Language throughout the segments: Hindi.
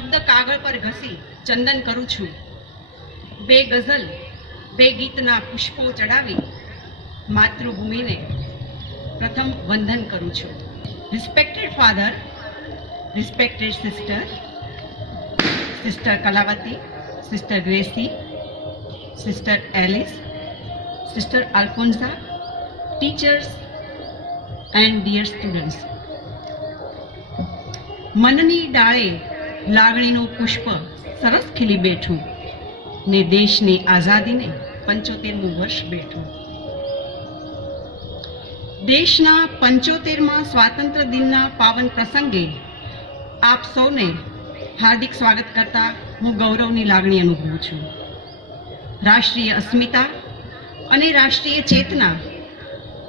શબ્દ કાગળ પર ઘસી ચંદન કરું છું. બે ગઝલ બે ગીતના પુષ્પો ચડાવી માતૃભૂમિને પ્રથમ વંદન કરું છું. Respected father, respected sister, sister Kalavati, sister Gracie, sister Alice, sister Alphonsa, teachers and dear students. મનની ડાળે લાગણીનું પુષ્પ સરસ ખીલી બેઠું ને દેશની આઝાદીને 75મું વર્ષ બેઠું. દેશના 75મા સ્વાતંત્ર્ય દિનના પાવન પ્રસંગે આપ સૌને હાર્દિક સ્વાગત કરતા હું ગૌરવની લાગણી અનુભવું છું. રાષ્ટ્રીય અસ્મિતા અને રાષ્ટ્રીય ચેતના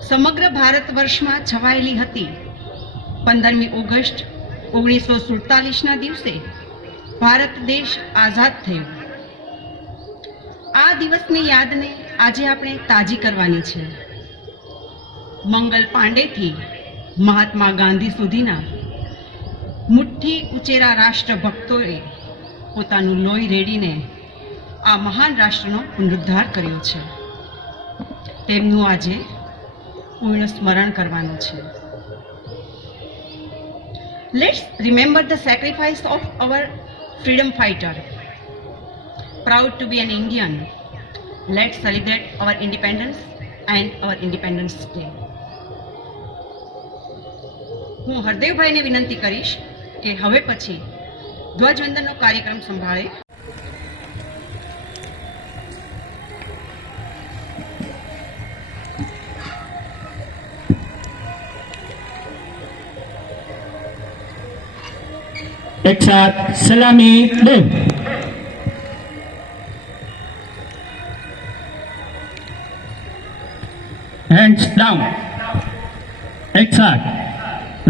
સમગ્ર ભારત વર્ષમાં છવાયેલી હતી. 15મી ઓગસ્ટ 1947ના દિવસે ભારત દેશ આઝાદ થયો. આ દિવસની યાદને આજે આપણે તાજી કરવાની છે. મંગલ પાંડેથી મહાત્મા ગાંધી સુધીના મુઠ્ઠી ઉચેરા રાષ્ટ્રભક્તોએ પોતાનું લોહી રેડીને આ મહાન રાષ્ટ્રનો પુનરુદ્ધાર કર્યો છે. તેમનું આજે પૂર્ણ સ્મરણ કરવાનું છે. Let's remember the sacrifice of our freedom fighter. Proud to be an Indian. Let's celebrate our independence and our Independence Day. હું હરદેવભાઈને વિનંતી કરીશ કે હવે પછી ધ્વજવંદનનો કાર્યક્રમ સંભાળે. एक साथ सलामी दो. Hands down. एक साथ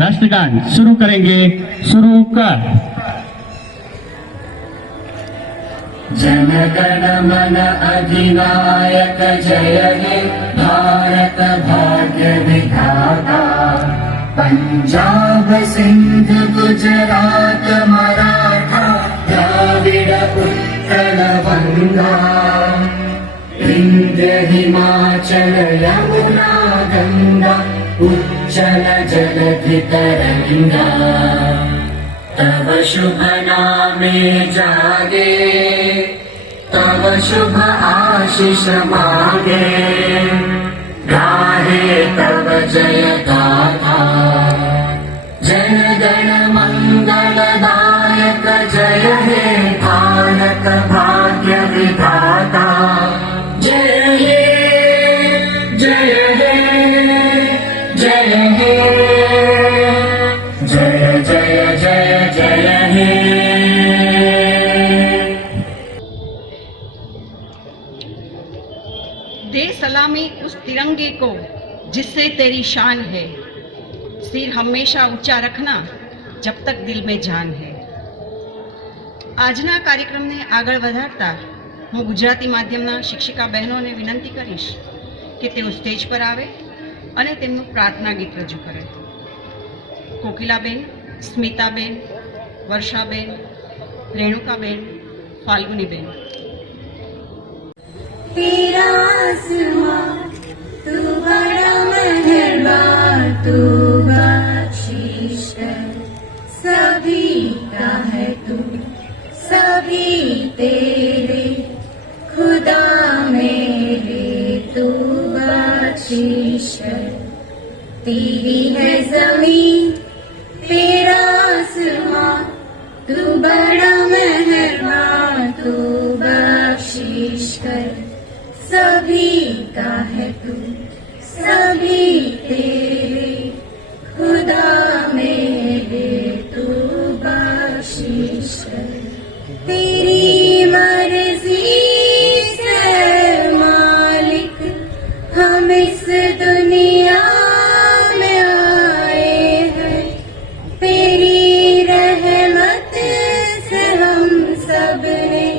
राष्ट्रगान शुरू करेंगे. शुरू कर. जन गण मन अधिनायक जय हे भारत भाग्य विधाता. पंजाब सिंध गुजरात मराठा द्राविड़ उत्कल बंगा. विंध्य हिमाचल यमुना गंगा उज्जल जलधि तरंगा. तव शुभ नामे जागे तव शुभ आशीष मागे. गाहे तव जय गाथा जन गण मंगलदायक जय हे भारत भाग्य विधाता. जय हे जय हे जय हे जय जय जय जय हे. दे सलामी उस तिरंगे को जिससे तेरी शान है. सिर हमेशा ऊंचा रखना जब तक दिल में जान है. આજના કાર્યક્રમને આગળ વધારતા હું ગુજરાતી માધ્યમના શિક્ષિકા બહેનોને વિનંતી કરીશ કે તેઓ સ્ટેજ પર આવે અને તેમનું પ્રાર્થના ગીત રજૂ કરે. કોકિલાબેન, સ્મિતાબેન, વર્ષાબેન, રેણુકાબેન, ફાલ્ગુનીબેન. तेरा आसमां तू बड़ा मेहरबान, तू बख्शिश कर सभी का है तू, सभी तेरे खुदा मेरे तू बख्शिश कर. तेरी है जमीन तेरा आसमां तू बड़ा मेहरबान, तू बख्शिश कर सभी का है तू, सभी तेरे खुदा मेरे तू बख्शिश कर. तेरी मर्जी से मालिक हम इस दुनिया में आए हैं. तेरी रहमत से हम सब ने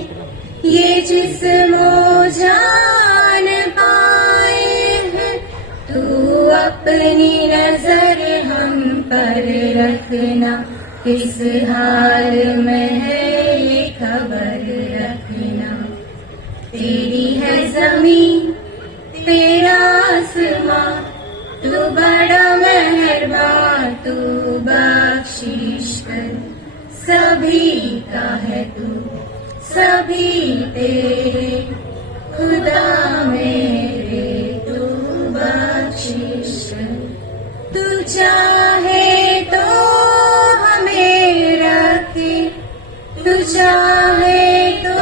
ये जिस्म जान पाए हैं. तू अपनी नजर हम पर रखना किस हाल में है जमीन तेरा आसमां, तू बड़ा मेहरबान, तू बख्शिश कर, सभी का है तू, सभी तेरे, खुदा मेरे तू बख्शिश कर। तू चाहे तो हमें रखे, तू चाहे तो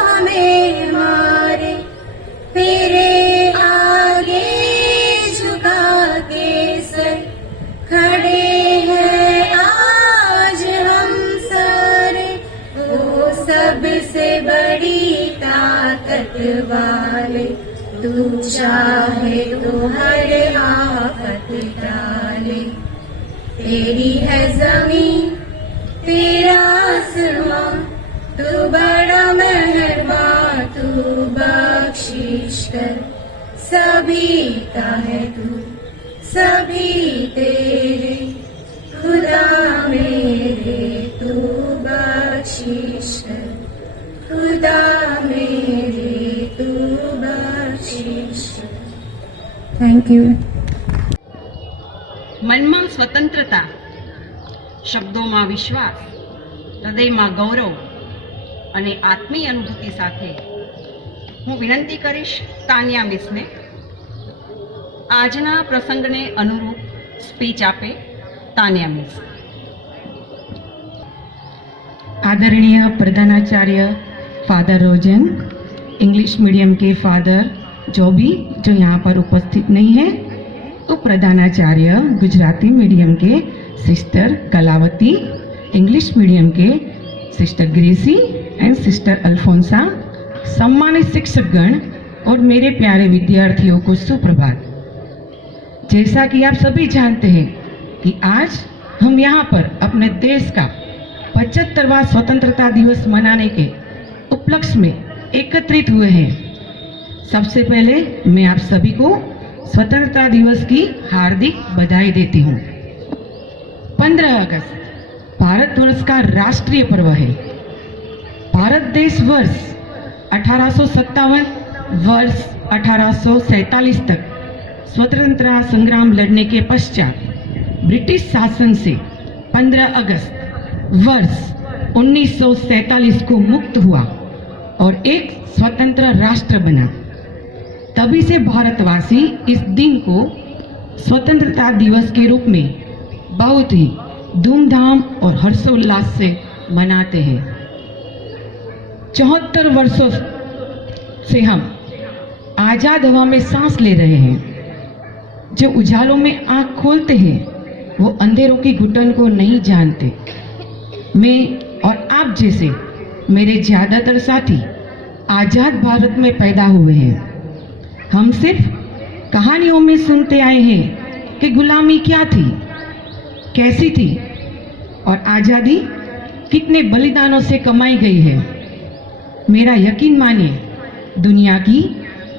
हमें मारे, तेरे आगे झुका के सर खड़े हैं आज हम सारे। वो सबसे बड़ी ताकत वाले, तू चाहे तो हर आफत डाले। तेरी है जमीन तेरा आसमां, तू बड़ा मेहरबान, तू बख्शिश कर, सभी का है तू, सभी तेरे, खुदा मेरे तू बख्शिश कर, खुदा मेरे तू बख्शिश कर। Thank you. મનમાં સ્વતંત્રતા, શબ્દોમાં વિશ્વાસ, હૃદયમાં ગૌરવ અને આત્મીય અનુભૂતિ સાથે હું વિનંતી કરીશ તાનિયા મિસને આજના પ્રસંગને અનુરૂપ સ્પીચ આપે। તાનિયા મિસ। आदरणीय प्रधानाचार्य फादर रोजन, इंग्लिश मीडियम के फादर जो यहाँ पर उपस्थित नहीं है, तो प्रधानाचार्य गुजराती मीडियम के सिस्टर कलावती, इंग्लिश मीडियम के sister Gracy and sister Alphonsa, सम्मानित शिक्षकगण और मेरे प्यारे विद्यार्थियों को सुप्रभात। जैसा कि आप सभी जानते हैं कि आज हम यहाँ पर अपने देश का 75वां स्वतंत्रता दिवस मनाने के उपलक्ष्य में एकत्रित हुए हैं। सबसे पहले मैं आप सभी को स्वतंत्रता दिवस की हार्दिक बधाई देती हूँ। 15 अगस्त भारतवर्ष का राष्ट्रीय पर्व है। भारत देश वर्ष 1857 वर्ष 1847 तक स्वतंत्रता संग्राम लड़ने के पश्चात ब्रिटिश शासन से 15 अगस्त वर्ष 1947 को मुक्त हुआ और एक स्वतंत्र राष्ट्र बना। तभी से भारतवासी इस दिन को स्वतंत्रता दिवस के रूप में बहुत ही धूमधाम और हर्षोल्लास से मनाते हैं। 74 वर्षों से हम आजाद हवा में सांस ले रहे हैं। जो उजालों में आंख खोलते हैं वो अंधेरों की घुटन को नहीं जानते। मैं और आप जैसे मेरे ज्यादातर साथी आजाद भारत में पैदा हुए हैं। हम सिर्फ कहानियों में सुनते आए हैं कि गुलामी क्या थी, कैसी थी और आज़ादी कितने बलिदानों से कमाई गई है। मेरा यकीन मानिए, दुनिया की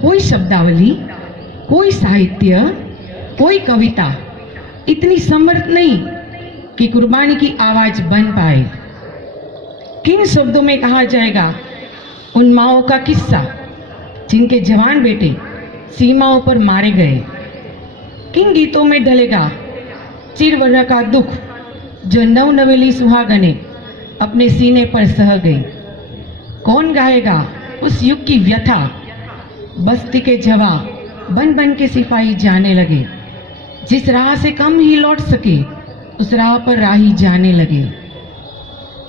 कोई शब्दावली, कोई साहित्य, कोई कविता इतनी समर्थ नहीं कि कुर्बानी की आवाज बन पाए। किन शब्दों में कहा जाएगा उन माओं का किस्सा जिनके जवान बेटे सीमाओं पर मारे गए। किन गीतों में ढलेगा चिरवरा का दुख जो नवनवेली सुहागने अपने सीने पर सह गई। कौन गाएगा उस युग की व्यथा, बस्ती के जवान बन बन के सिपाही जाने लगे। जिस राह से कम ही लौट सके उस राह पर राही जाने लगे।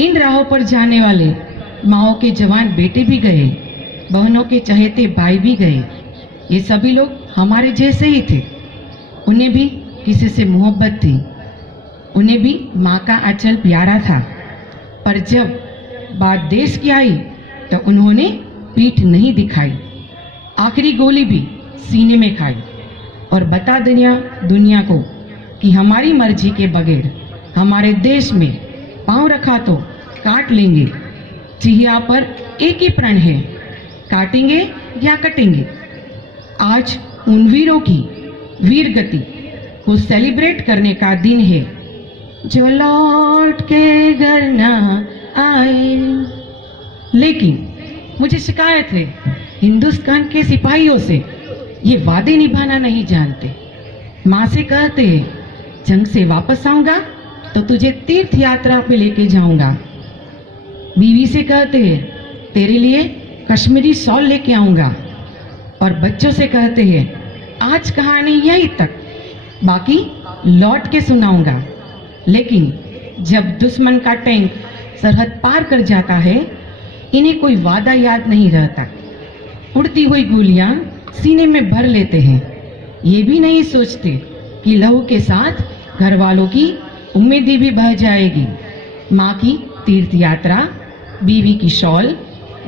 इन राहों पर जाने वाले माओ के जवान बेटे भी गए, बहनों के चहेते भाई भी गए। ये सभी लोग हमारे जैसे ही थे। उन्हें भी किसी से मोहब्बत थी, उन्हें भी माँ का आंचल प्यारा था। पर जब बात देश की आई तो उन्होंने पीठ नहीं दिखाई, आखिरी गोली भी सीने में खाई और बता दिया दुनिया को कि हमारी मर्जी के बगैर हमारे देश में पांव रखा तो काट लेंगे। चिहिया पर एक ही प्रण है, काटेंगे या कटेंगे। आज उन वीरों की वीर गति को सेलिब्रेट करने का दिन है जो लौट के घर ना आए। लेकिन मुझे शिकायत है हिंदुस्तान के सिपाहियों से ये वादे निभाना नहीं जानते। माँ से कहते हैं जंग से वापस आऊंगा तो तुझे तीर्थ यात्रा पे लेके जाऊंगा। बीवी से कहते हैं तेरे लिए कश्मीरी शॉल लेके आऊंगा। और बच्चों से कहते हैं आज कहानी यहीं तक, बाकी लौट के सुनाऊंगा। लेकिन जब दुश्मन का टैंक सरहद पार कर जाता है, इन्हें कोई वादा याद नहीं रहता। उड़ती हुई गोलियां सीने में भर लेते हैं। ये भी नहीं सोचते कि लहू के साथ घर वालों की उम्मीदें भी बह जाएगी। माँ की तीर्थ यात्रा, बीवी की शॉल,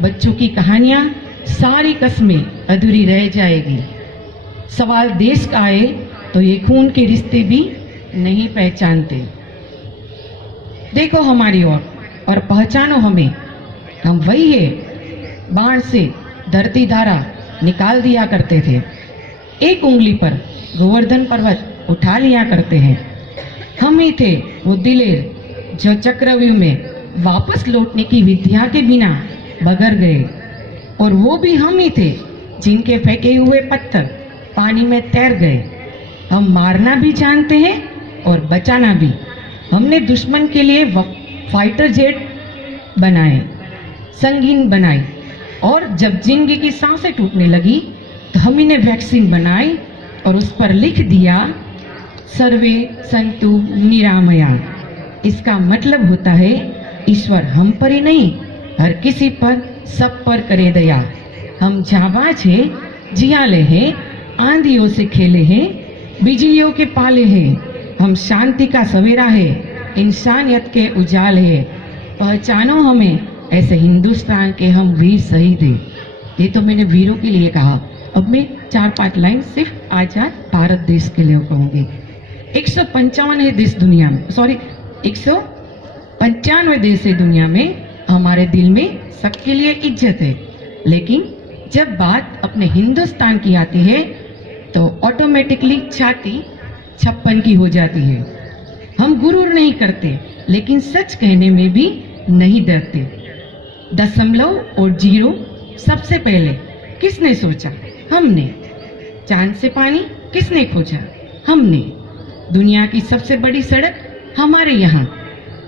बच्चों की कहानियां, सारी कस्में अधूरी रह जाएगी। सवाल देश का आए तो ये खून के रिश्ते भी नहीं पहचानते। देखो हमारी ओर और पहचानो हमें, हम वही है। बाण से धरती धारा निकाल दिया करते थे, एक उंगली पर गोवर्धन पर्वत उठा लिया करते हैं। हम ही थे वो दिलेर जो चक्रव्यूह में वापस लौटने की विद्या के बिना बगर गए। और वो भी हम ही थे जिनके फेंके हुए पत्थर पानी में तैर गए। हम मारना भी जानते हैं और बचाना भी। हमने दुश्मन के लिए फाइटर जेट बनाए, संगीन बनाई, और जब जिंदगी की सांसें टूटने लगी तो हम इन्हें वैक्सीन बनाई और उस पर लिख दिया सर्वे संतु निरामया। इसका मतलब होता है ईश्वर हम पर ही नहीं, हर किसी पर, सब पर करे दया। हम जाबाज है, जियाले हैं, आंधियों से खेले हैं, बिजलियों के पाले हैं। हम शांति का सवेरा है, इंसानियत के उजाल है। पहचानो हमें ऐसे हिंदुस्तान के हम वीर शहीद हैं। ये तो मैंने वीरों के लिए कहा। अब मैं 4-5 लाइन सिर्फ आजाद भारत देश के लिए कहूँगी। 155 है देश दुनिया में, सॉरी 195 देश है दुनिया में। हमारे दिल में सबके लिए इज्जत है, लेकिन जब बात अपने हिंदुस्तान की आती है तो ऑटोमेटिकली छाती 56 की हो जाती है। हम गुरूर नहीं करते, लेकिन सच कहने में भी नहीं डरते। दशमलव और जीरो सबसे पहले किसने सोचा? हमने। चांद से पानी किसने खोजा? हमने। दुनिया की सबसे बड़ी सड़क हमारे यहाँ।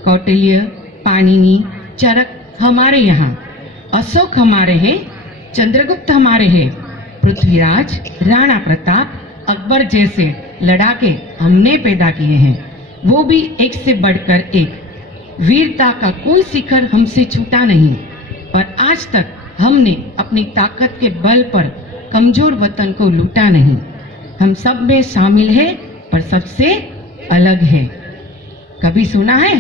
कौटिल्य, पाणिनि, चरक हमारे यहाँ। अशोक हमारे हैं, चंद्रगुप्त हमारे हैं, पृथ्वीराज, राणा प्रताप, अकबर जैसे लड़ाके हमने पैदा किए हैं, वो भी एक से बढ़कर एक। वीरता का कोई शिखर हमसे छूटा नहीं, पर आज तक हमने अपनी ताकत के बल पर कमजोर वतन को लूटा नहीं। हम सब में शामिल है, पर सबसे अलग है। कभी सुना है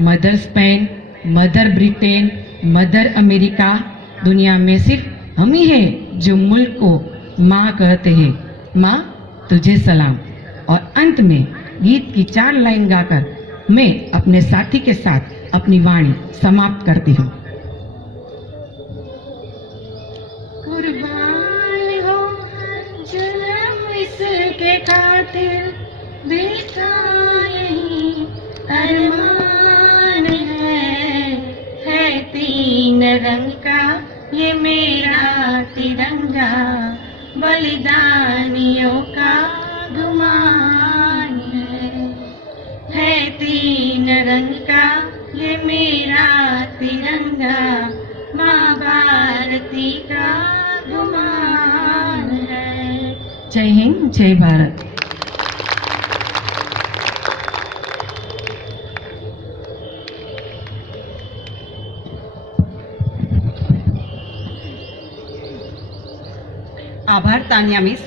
mother Spain, mother Britain, mother America? दुनिया में सिर्फ हम ही हैं जो मुल्क को माँ कहते हैं। माँ तुझे सलाम। और अंत में गीत की 4 लाइन गाकर मैं अपने साथी के साथ अपनी वाणी समाप्त करती हूँ। कुर्बान हो जन्म इसके खातिर, बेटा यही अरमान है 3 रंग का ये मेरा तिरंगा, बलिदानियों का गुमान है 3 रंग का ये मेरा तिरंगा, माँ भारती का गुमान है। जय हिंद, जय भारत। આભાર તાન્યા મિસ,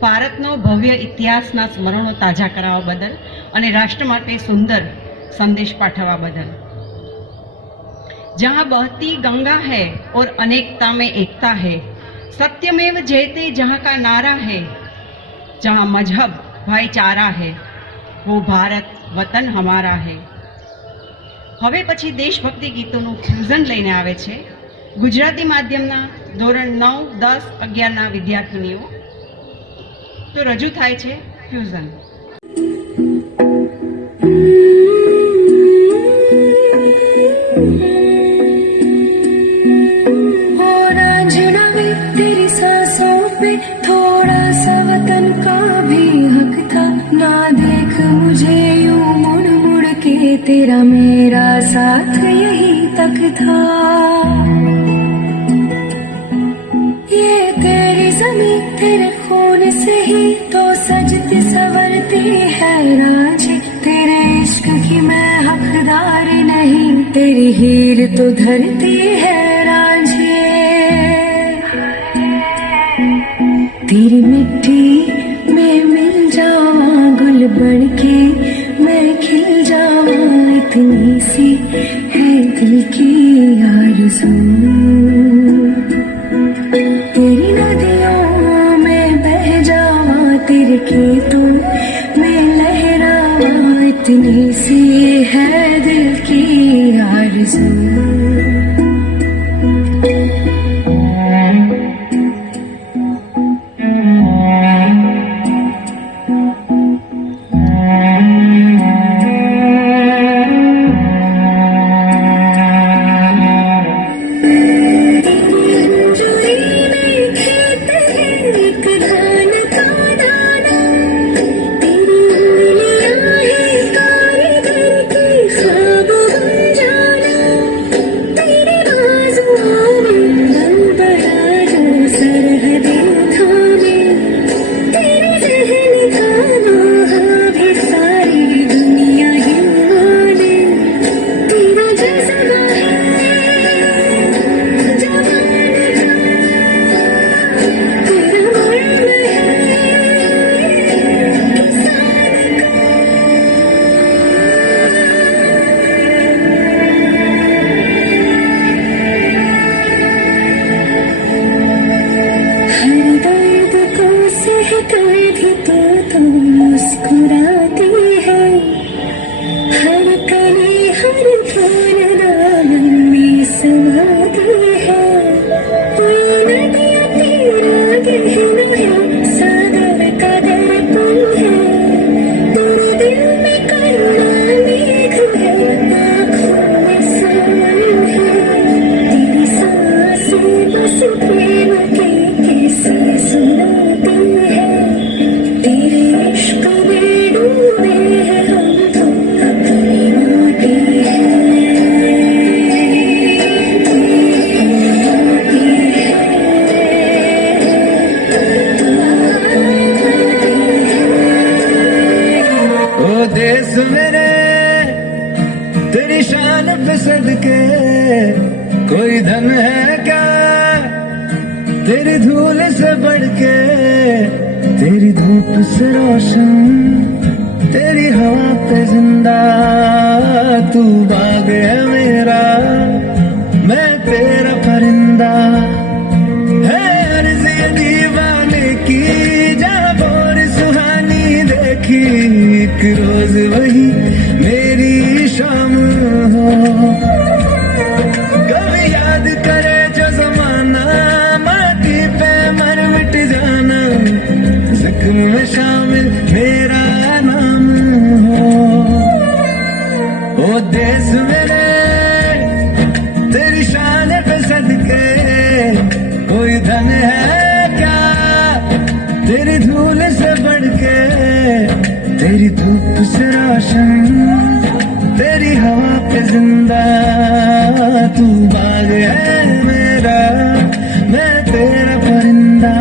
ભારતનો ભવ્ય ઇતિહાસના સ્મરણો તાજા કરાવવા બદલ અને રાષ્ટ્ર માટે સુંદર સંદેશ પાઠવવા બદલ। जहाँ बहती गंगा है और अनेकता में एकता है, सत्यमेव जयते जहाँ का नारा है, जहाँ मजहब भाईचारा है, वो भारत वतन हमारा है। હવે પછી દેશભક્તિ ગીતોનું ફ્યુઝન લઈને આવે છે ગુજરાતી માધ્યમના ધોરણ 9, 10, 11ના વિદ્યાર્થીનીઓ। તો રજૂ થાય છે ફ્યુઝન। हो रांझना वे थोड़ा सा वतन का भी हक था। ना देख मुझे यूं मुड़ मुड़ के, तेरा मेरा साथ यही तक था। ये तेरी ज़मीं तेरे खून से ही तो सजती संवरती है रांझे। तेरे इश्क की मैं हकदार नहीं, तेरी हीर तो धरती है रांझे। तेरी मिट्टी में मिल जावा गुल बन के, मैं खिल जावा, इतनी सी है दिल की आरज़ू। तेरी नदियों में बह जावा, तेरे खेतों में लहरावा, इतनी सी है दिल की आरज़ू। देश मेरे तेरी शान पे सदके, कोई धन है क्या तेरी धूल से बढ़ के। तेरी धूप से रोशन, तेरी हवा पे जिंदा, तू बाग है मेरा, मैं तेरा परिंदा। है अर्ज़ ये दीवाने की, जहाँ बोर सुहानी देखी, एक रोज वही मेरी शाम हो। कभी याद करे जो जमाना, माटी पे मर मिट जाना, ज़िक्र में शामिल मेरा नाम हो। ओ देश मेरे तेरी शान पे सदके, कोई धन है क्या तेरी धूल से बढ़ के। तेरी धूप से रोशन, तेरी हवा पे जिंदा, तू बाग है मेरा, मैं तेरा परिंदा।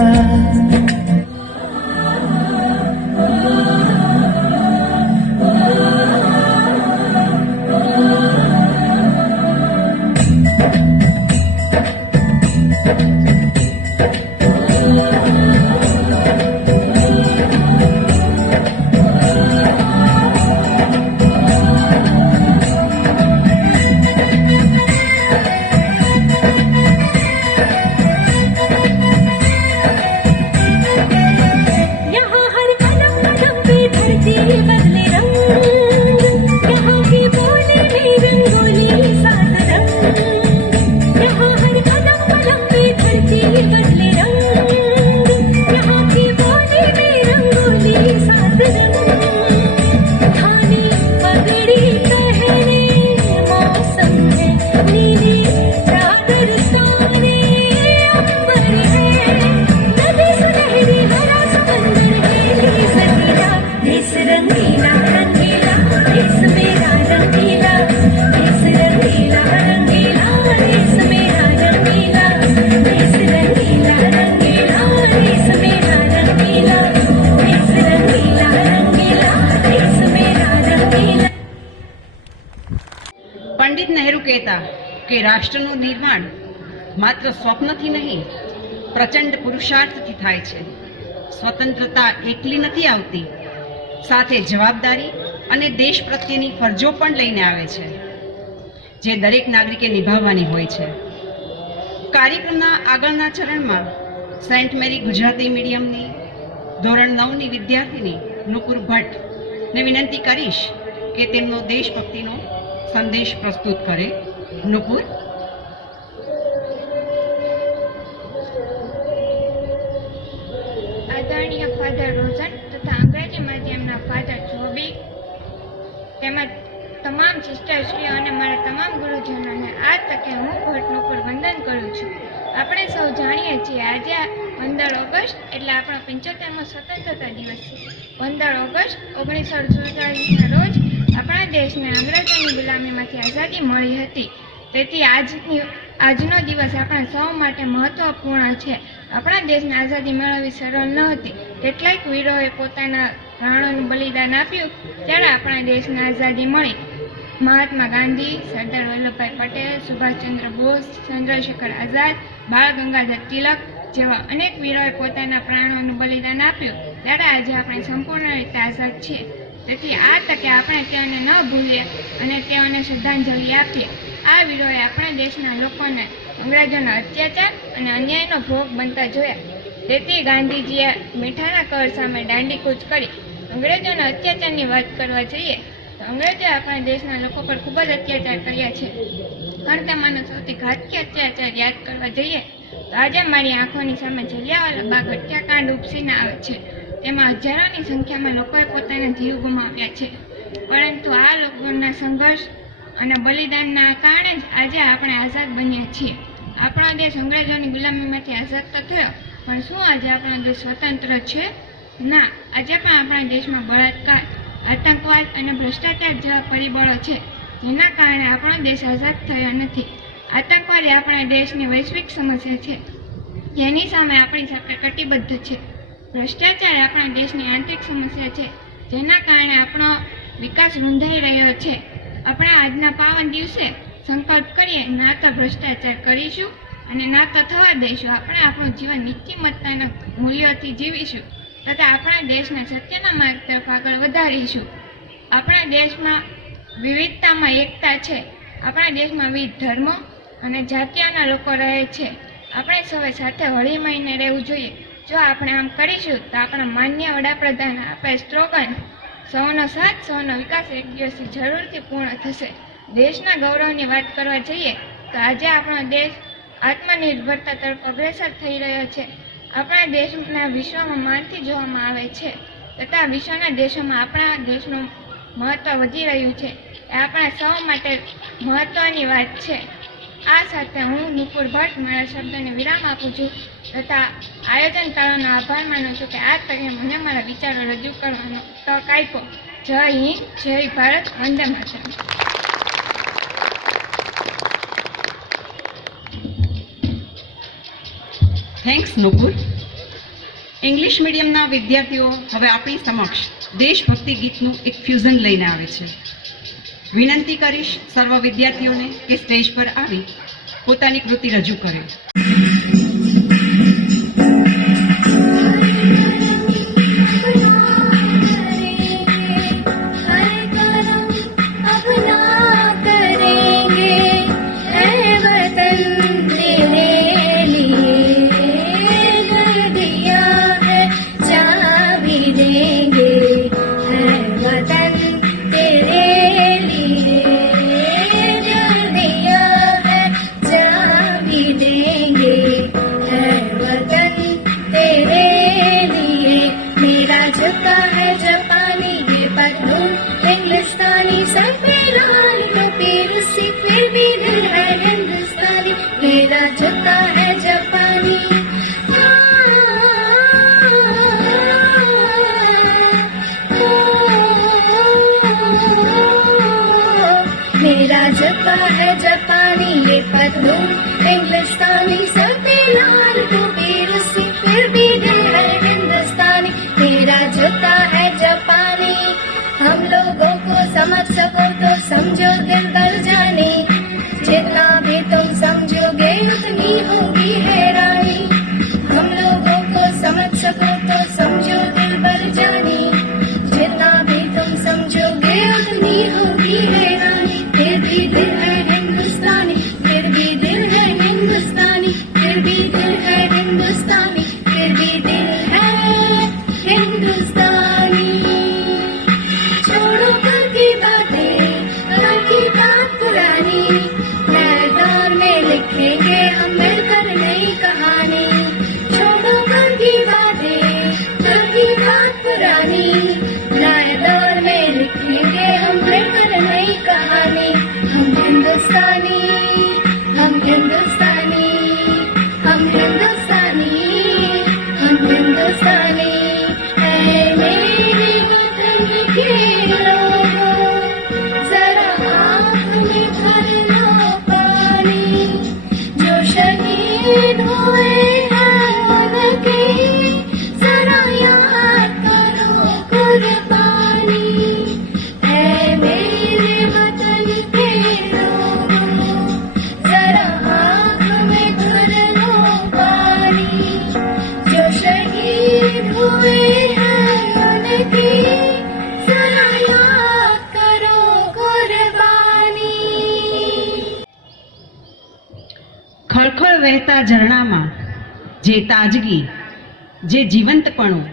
રાષ્ટ્રનું નિર્માણ માત્ર સ્વપ્નથી નહીં, પ્રચંડ પુરુષાર્થથી થાય છે. સ્વતંત્રતા એકલી નથી આવતી, સાથે જવાબદારી અને દેશ પ્રત્યેની ફરજો પણ લઈને આવે છે, જે દરેક નાગરિકે નિભાવવાની હોય છે. કાર્યક્રમના આગળના ચરણમાં સેન્ટ મેરી ગુજરાતી મીડિયમની ધોરણ 9ની વિદ્યાર્થીની નુપુર ભટ્ટને વિનંતી કરીશ કે તેમનો દેશભક્તિનો સંદેશ પ્રસ્તુત કરે. નુપુર. આદરણીય ફાધર રોઝન તથા અંગ્રેજી માધ્યમના ફાધર જોબી તેમજ તમામ સિસ્ટરશ્રીઓ અને મારા તમામ ગુરુજનોને આ તકે હું ભટ્ટનો પર વંદન કરું છું. આપણે સૌ જાણીએ છીએ આજે 15 ઓગસ્ટ એટલે આપણો 75મો સ્વતંત્રતા દિવસ છે. 15 ઓગસ્ટ 1947ના રોજ આપણા દેશને અંગ્રેજોની ગુલામીમાંથી આઝાદી મળી હતી. તેથી આજનો દિવસ આપણા સૌ માટે મહત્વપૂર્ણ છે. આપણા દેશને આઝાદી મેળવવી સરળ ન હતી. કેટલાક વીરોએ પોતાના પ્રાણોનું બલિદાન આપ્યું ત્યારે આપણા દેશને આઝાદી મળી. મહાત્મા ગાંધી, સરદાર વલ્લભભાઈ પટેલ, સુભાષચંદ્ર બોઝ, ચંદ્રશેખર આઝાદ, બાળ ગંગાધર તિલક જેવા અનેક વીરોએ પોતાના પ્રાણોનું બલિદાન આપ્યું ત્યારે આજે આપણે સંપૂર્ણ રીતે આઝાદ છીએ. તેથી આ તકે આપણે તેઓને ન ભૂલીએ અને તેઓને શ્રદ્ધાંજલિ આપીએ. આ વીરોએ આપણા દેશના લોકોને અંગ્રેજોના અત્યાચાર અને અન્યાયનો ભોગ બનતા જોયા. તેથી ગાંધીજીએ મીઠાના કર સામે દાંડીકૂચ કરી અંગ્રેજોના અત્યાચારની વાત કરવા જઈએ તો અંગ્રેજોએ આપણા દેશના લોકો પર ખૂબ જ અત્યાચાર કર્યા છે. પણ તેમાંનો સૌથી ઘાતકી અત્યાચાર યાદ કરવા જઈએ તો આજે મારી આંખોની સામે જલિયાવાલા બાગ હત્યાકાંડ ઉપસીને આવે છે. તેમાં હજારોની સંખ્યામાં લોકોએ પોતાના જીવ ગુમાવ્યા છે. પરંતુ આ લોકોના સંઘર્ષ અને બલિદાનના કારણે જ આજે આપણે આઝાદ બન્યા છીએ. આપણો દેશ અંગ્રેજોની ગુલામીમાંથી આઝાદ તો થયો, પણ શું આજે આપણો દેશ સ્વતંત્ર છે? ના. આજે પણ આપણા દેશમાં બળાત્કાર, આતંકવાદ અને ભ્રષ્ટાચાર જેવા પરિબળો છે જેના કારણે આપણો દેશ આઝાદ થયો નથી. આતંકવાદ એ આપણા દેશની વૈશ્વિક સમસ્યા છે જેની સામે આપણી સરકાર કટિબદ્ધ છે. ભ્રષ્ટાચાર આપણા દેશની આંતરિક સમસ્યા છે જેના કારણે આપણો વિકાસ રૂંધાઈ રહ્યો છે. આપણા આજના પાવન દિવસે સંકલ્પ કરીએ ના તો ભ્રષ્ટાચાર કરીશું અને ના તો થવા દઈશું. આપણે આપણું જીવન નીતિમત્તાના મૂલ્યોથી જીવીશું તથા આપણા દેશને સત્યના માર્ગ તરફ આગળ વધારીશું. આપણા દેશમાં વિવિધતામાં એકતા છે. આપણા દેશમાં વિવિધ ધર્મો અને જાતિઓના લોકો રહે છે. આપણે સૌએ સાથે હળીમળીને રહેવું જોઈએ. જો આપણે આમ કરીશું તો આપણા માન્ય વડાપ્રધાન આપે સ્લોગન સૌનો સાથ સૌનો વિકાસ એક દિવસથી જરૂરથી પૂર્ણ થશે. દેશના ગૌરવની વાત કરવા જઈએ તો આજે આપણો દેશ આત્મનિર્ભરતા તરફ અગ્રેસર થઈ રહ્યો છે. આપણા દેશના વિશ્વમાં માનથી જોવામાં આવે છે તથા વિશ્વના દેશોમાં આપણા દેશનું મહત્ત્વ વધી રહ્યું છે. એ આપણા સૌ માટે મહત્ત્વની વાત છે. આ સાથે હું નુપુર ભટ્ટ મારા શબ્દોને વિરામ આપું છું તથા આયોજનકારોનો આભાર માનું છું કે આ તકે મને મારા વિચારો રજૂ કરવાનો તક આપ્યો. જય હિન્દ, જય ભારત, વંદે માતરમ. થેન્ક્સ નુપુર. ઇંગ્લિશ મીડિયમના વિદ્યાર્થીઓ હવે આપણી સમક્ષ દેશભક્તિ ગીતનું એક ફ્યુઝન લઈને આવે છે. વિનંતી કરીશ સર્વ વિદ્યાર્થીઓને કે સ્ટેજ પર આવી પોતાની કૃતિ રજૂ કરે. मेरा जूता है जापानी मेरा जूता है जापानी ये पतलून हिंदुस्तानी सर पे लाल टोपी रूसी फिर भी दिल है हिंदुस्तानी मेरा जूता है जापानी हम लोगों को समझ सको तो समझो दिल कर जाने जितना भी तुम हिंदुस्तानी, हम हिंदुस्तानी, हम हिंदुस्तानी। ऐ मेरे वतन के लोगों, जरा आँख में भर लो पानी, जो शहीद हुए हैं उनकी जरा याद करो कुर्बानी। है मेरे वतन के लोगों, जरा आँख में भर लो पानी, जो शहीद हुए हैं उनकी जरा याद करो कुर्बानी। ખળખળ વહેતા ઝરણામાં જે તાજગી, જે જીવંતપણું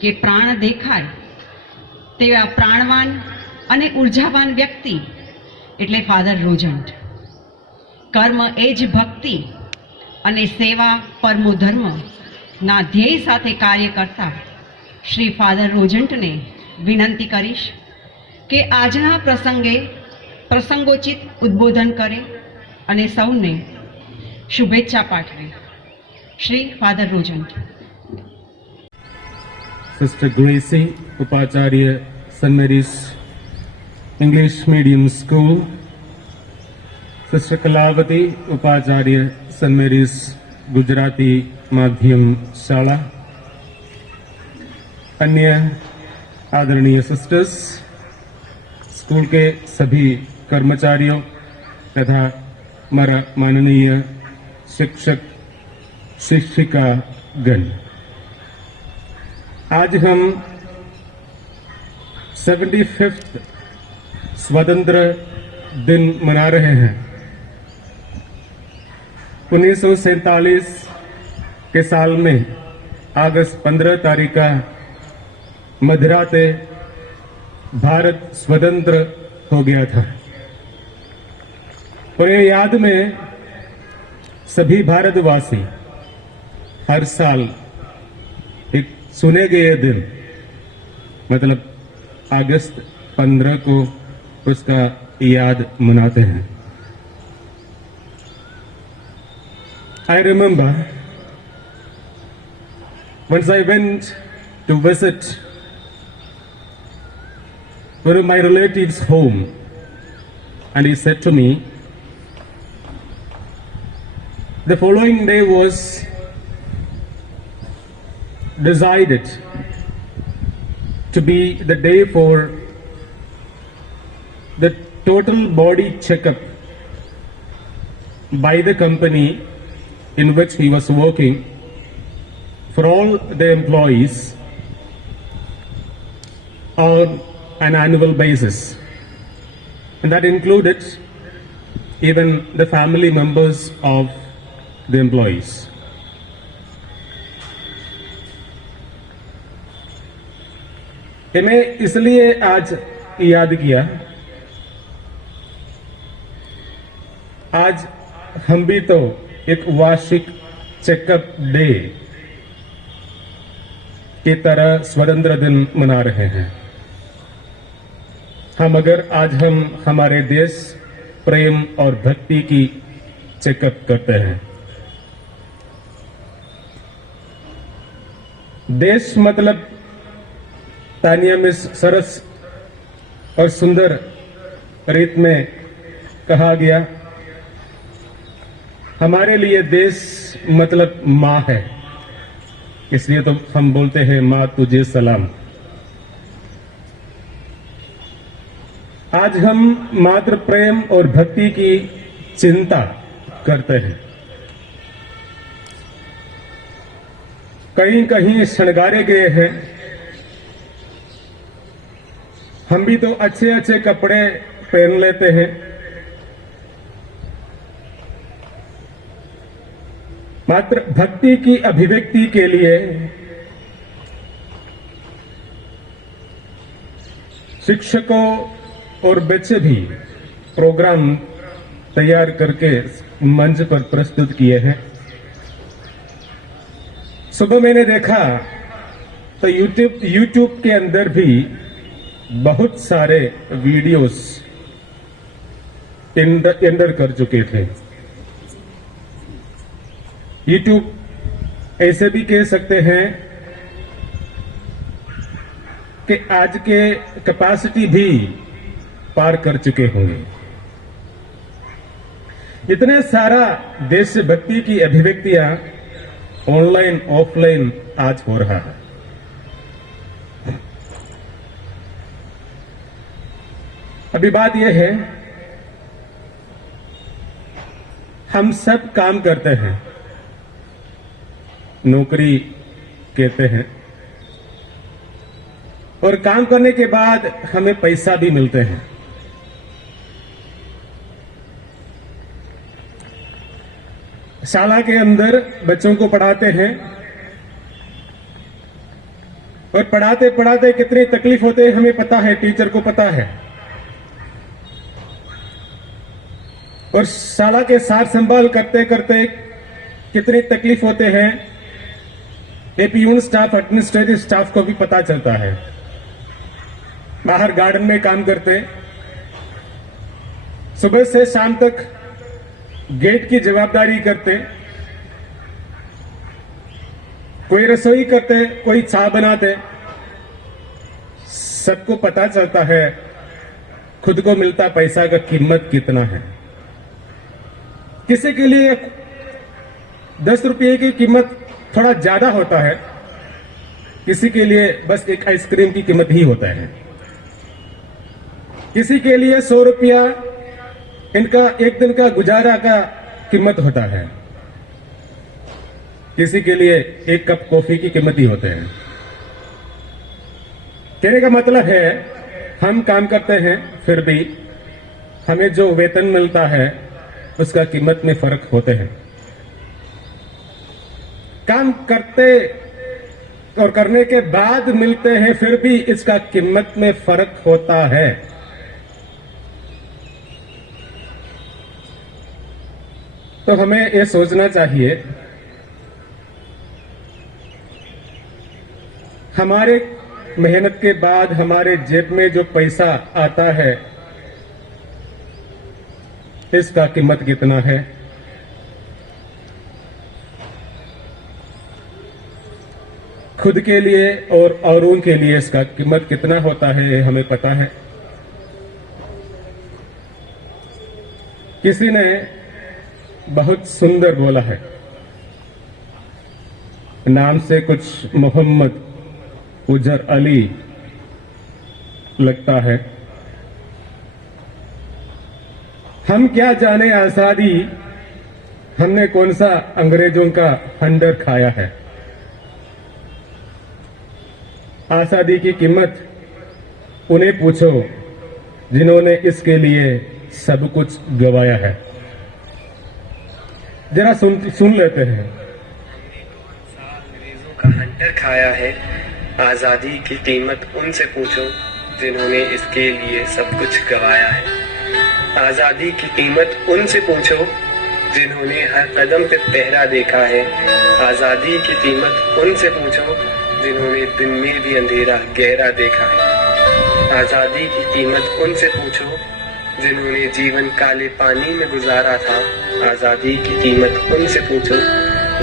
કે પ્રાણ દેખાય તેવા પ્રાણવાન અને ઉર્જાવાન વ્યક્તિ એટલે ફાધર રોઝન્ટ. કર્મ એ જ ભક્તિ અને સેવા પરમો ધર્મ ના ધ્યેય સાથે કાર્ય કરતા શ્રી ફાધર રોઝન્ટને વિનંતી કરીશ કે આજના પ્રસંગે પ્રસંગોચિત ઉદ્બોધન કરે અને સૌને શુભેચ્છા પાઠવે. Shri father Rozant. Sister Gracie, Upacharya, St. Mary's English Medium School. Sister Kalavati, Upacharya, St. Mary's Gujarati Madhyam Shala. अन्य आदरणीय सिस्टर्स, स्कूल के सभी कर्मचारियों तथा हमारा माननीय शिक्षक शिक्षिका गण, आज हम 75th स्वतंत्र दिन मना रहे हैं. 1947 के साल में अगस्त 15 तारीख का मध्यराते भारत स्वतंत्र हो गया था. और ये याद में सभी भारतवासी हर साल एक सुने गए दिन मतलब अगस्त 15 को उसका याद मनाते हैं. I remember once I went to visit one of my relatives' home, and he said to me, the following day was decided to be the day for the total body checkup by the company in which he was working for all the employees on an annual basis. And that included even the family members of the employees. मैं इसलिए आज याद किया, आज हम भी तो एक वार्षिक चेकअप डे की तरह स्वतंत्र दिन मना रहे हैं. मगर आज हम हमारे देश प्रेम और भक्ति की चेकअप करते हैं. देश मतलब तानिया में सरस और सुंदर रीत में कहा गया, हमारे लिए देश मतलब माँ है, इसलिए तो हम बोलते हैं माँ तुझे सलाम. आज हम मात्र प्रेम और भक्ति की चिंता करते हैं. कहीं कहीं शृंगारे गए हैं. हम भी तो अच्छे अच्छे कपड़े पहन लेते हैं. मात्र भक्ति की अभिव्यक्ति के लिए शिक्षकों और बच्चे भी प्रोग्राम तैयार करके मंच पर प्रस्तुत किए हैं. सुबह मैंने देखा तो यूट्यूब के अंदर भी बहुत सारे वीडियोस एंटर कर चुके थे. यूट्यूब ऐसे भी कह सकते हैं कि आज के कैपेसिटी भी पार कर चुके होंगे। इतने सारा देशभक्ति की अभिव्यक्तियां ऑनलाइन ऑफलाइन आज हो रहा है। अभी बात यह है, हम सब काम करते हैं, नौकरी कहते हैं, और काम करने के बाद हमें पैसा भी मिलते हैं। शाला के अंदर बच्चों को पढ़ाते हैं और पढ़ाते पढ़ाते कितनी तकलीफ होते हैं हमें पता है, टीचर को पता है। और शाला के साथ संभाल करते करते कितनी तकलीफ होते हैं ये पियून स्टाफ, एडमिनिस्ट्रेटिव स्टाफ को भी पता चलता है। बाहर गार्डन में काम करते, सुबह से शाम तक गेट की जवाबदारी करते, कोई रसोई करते, कोई चाय बनाते, सबको पता चलता है खुद को मिलता पैसा का कीमत कितना है। किसी के लिए 10 रुपये की कीमत थोड़ा ज्यादा होता है, किसी के लिए बस एक आइसक्रीम की कीमत ही होता है, किसी के लिए 100 रुपया इनका एक दिन का गुजारा का कीमत होता है, किसी के लिए एक कप कॉफी की कीमत ही होते हैं। कहने का मतलब है हम काम करते हैं, फिर भी हमें जो वेतन मिलता है उसका कीमत में फर्क होते हैं। काम करते और करने के बाद मिलते हैं, फिर भी इसका कीमत में फर्क होता है। तो हमें यह सोचना चाहिए, हमारे मेहनत के बाद हमारे जेब में जो पैसा आता है इसका कीमत कितना है। खुद के लिए और औरों के लिए इसका कीमत कितना होता है ये हमें पता है। किसी ने बहुत सुंदर बोला है, नाम से कुछ मोहम्मद उजर अली लगता है। हम क्या जाने आजादी, हमने कौन सा अंग्रेजों का खंडर खाया है। आजादी की कीमत उन्हें पूछो जिन्होंने इसके लिए सब कुछ गवाया है। जरा सुन लेते हैं। अंग्रेजों का हंटर खाया है, आजादी की कीमत उनसे पूछो जिन्होंने इसके लिए सब कुछ गवाया है। आजादी की कीमत उनसे पूछो जिन्होंने हर कदम पे पहरा देखा है। आजादी की कीमत उनसे पूछो जिन्होंने दिन में भी अंधेरा गहरा देखा है। आजादी की कीमत उनसे पूछो जिन्होंने जीवन काले पानी में गुजारा था। आजादी की कीमत उनसे पूछो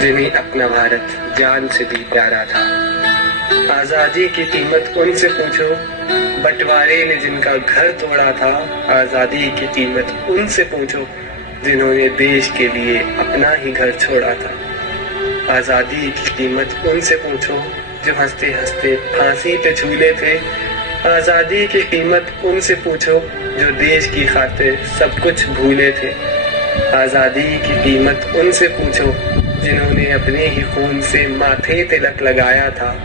जिन्हें अपना भारत जान से भी प्यारा था। आजादी की कीमत उनसे पूछो बंटवारे ने जिनका घर तोड़ा था। आजादी की कीमत उनसे पूछो जिन्होंने देश के लिए अपना ही घर छोड़ा था। आजादी की कीमत उनसे पूछो जो हंसते हंसते फांसी पे झूले थे। आजादी की कीमत उनसे पूछो जो देश की खातिर सब कुछ भूले थे। आजादी की कीमत उनसे पूछो जिन्होंने अपने ही खून से माथे तिलक लगाया था।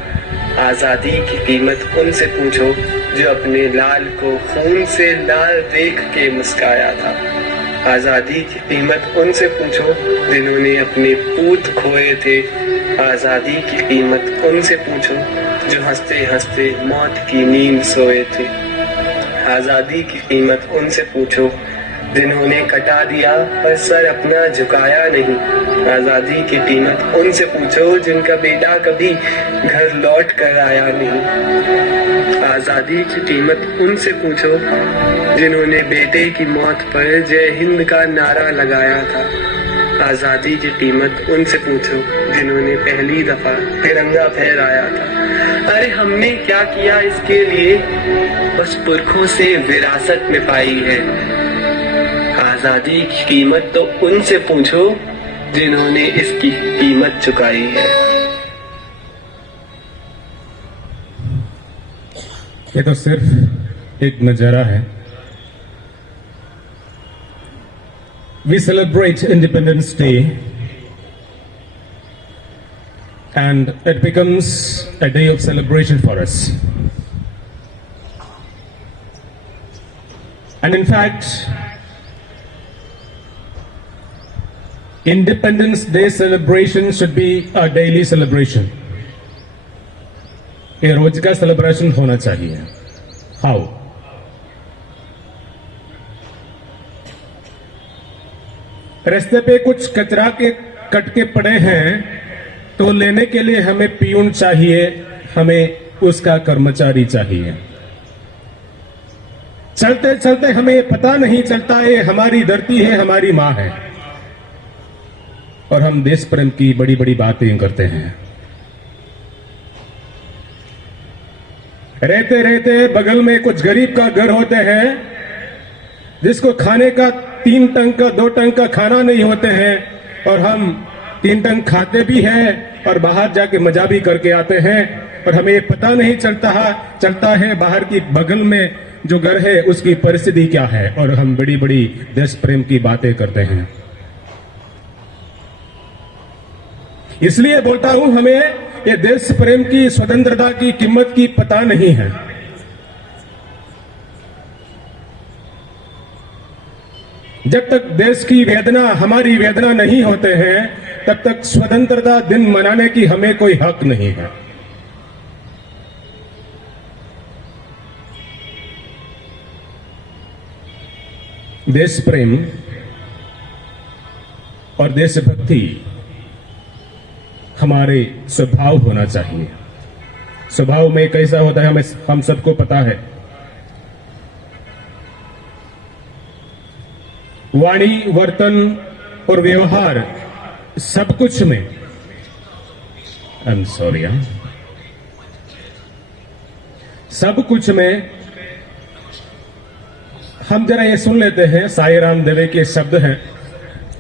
आजादी की कीमत उनसे पूछो जो अपने लाल को खून से लाल देख के मुस्काया था। आजादी की कीमत उनसे पूछो जिन्होंने अपने पूत खोए थे। आजादी की कीमत उनसे पूछो जो हंसते हंसते मौत की नींद सोए थे। आजादी की कीमत उनसे पूछो जिन्होंने कटा दिया पर सर अपना झुकाया नहीं। आजादी की कीमत उनसे पूछो जिनका बेटा कभी घर लौट कर आया नहीं। आजादी की कीमत उनसे पूछो जिन्होंने बेटे की मौत पर जय हिंद का नारा लगाया था। आजादी की कीमत उनसे पूछो जिन्होंने पहली दफा तिरंगा फहराया था। अरे हमने क्या किया इसके लिए, बस पुरखों से विरासत में पाई है। आजादी की कीमत तो उनसे पूछो जिन्होंने इसकी कीमत चुकाई है। ये तो सिर्फ एक नजारा है। We celebrate Independence Day and it becomes a day of celebration for us. And in fact, Independence Day celebration should be a daily celebration. ये रोज का सेलिब्रेशन होना चाहिए। How? रास्ते पे कुछ कचरा के कट के पड़े हैं तो लेने के लिए हमें पियून चाहिए, हमें उसका कर्मचारी चाहिए। चलते चलते हमें पता नहीं चलता ये हमारी धरती है, हमारी मां है, और हम देश प्रेम की बड़ी बड़ी बातें करते हैं। रहते रहते बगल में कुछ गरीब का घर होते हैं जिसको खाने का 3 टंक का 2 टंक का खाना नहीं होते हैं, और हम 3 टंक खाते भी हैं और बाहर जाके मजा भी करके आते हैं, और हमें पता नहीं चलता है बाहर की बगल में जो घर है उसकी परिस्थिति क्या है, और हम बड़ी बड़ी देश प्रेम की बातें करते हैं। इसलिए बोलता हूं, हमें ये देश प्रेम की, स्वतंत्रता की कीमत की पता नहीं है। जब तक देश की वेदना, हमारी वेदना नहीं होते हैं, तब तक स्वतंत्रता दिन मनाने की हमें कोई हक नहीं है। देश प्रेम और देशभक्ति हमारे स्वभाव होना चाहिए। स्वभाव में कैसा होता है हम सबको पता है। वाणी, वर्तन और व्यवहार सब कुछ में, आई एम सॉरी, सब कुछ में हम जरा ये सुन लेते हैं। साई राम दवे के शब्द हैं,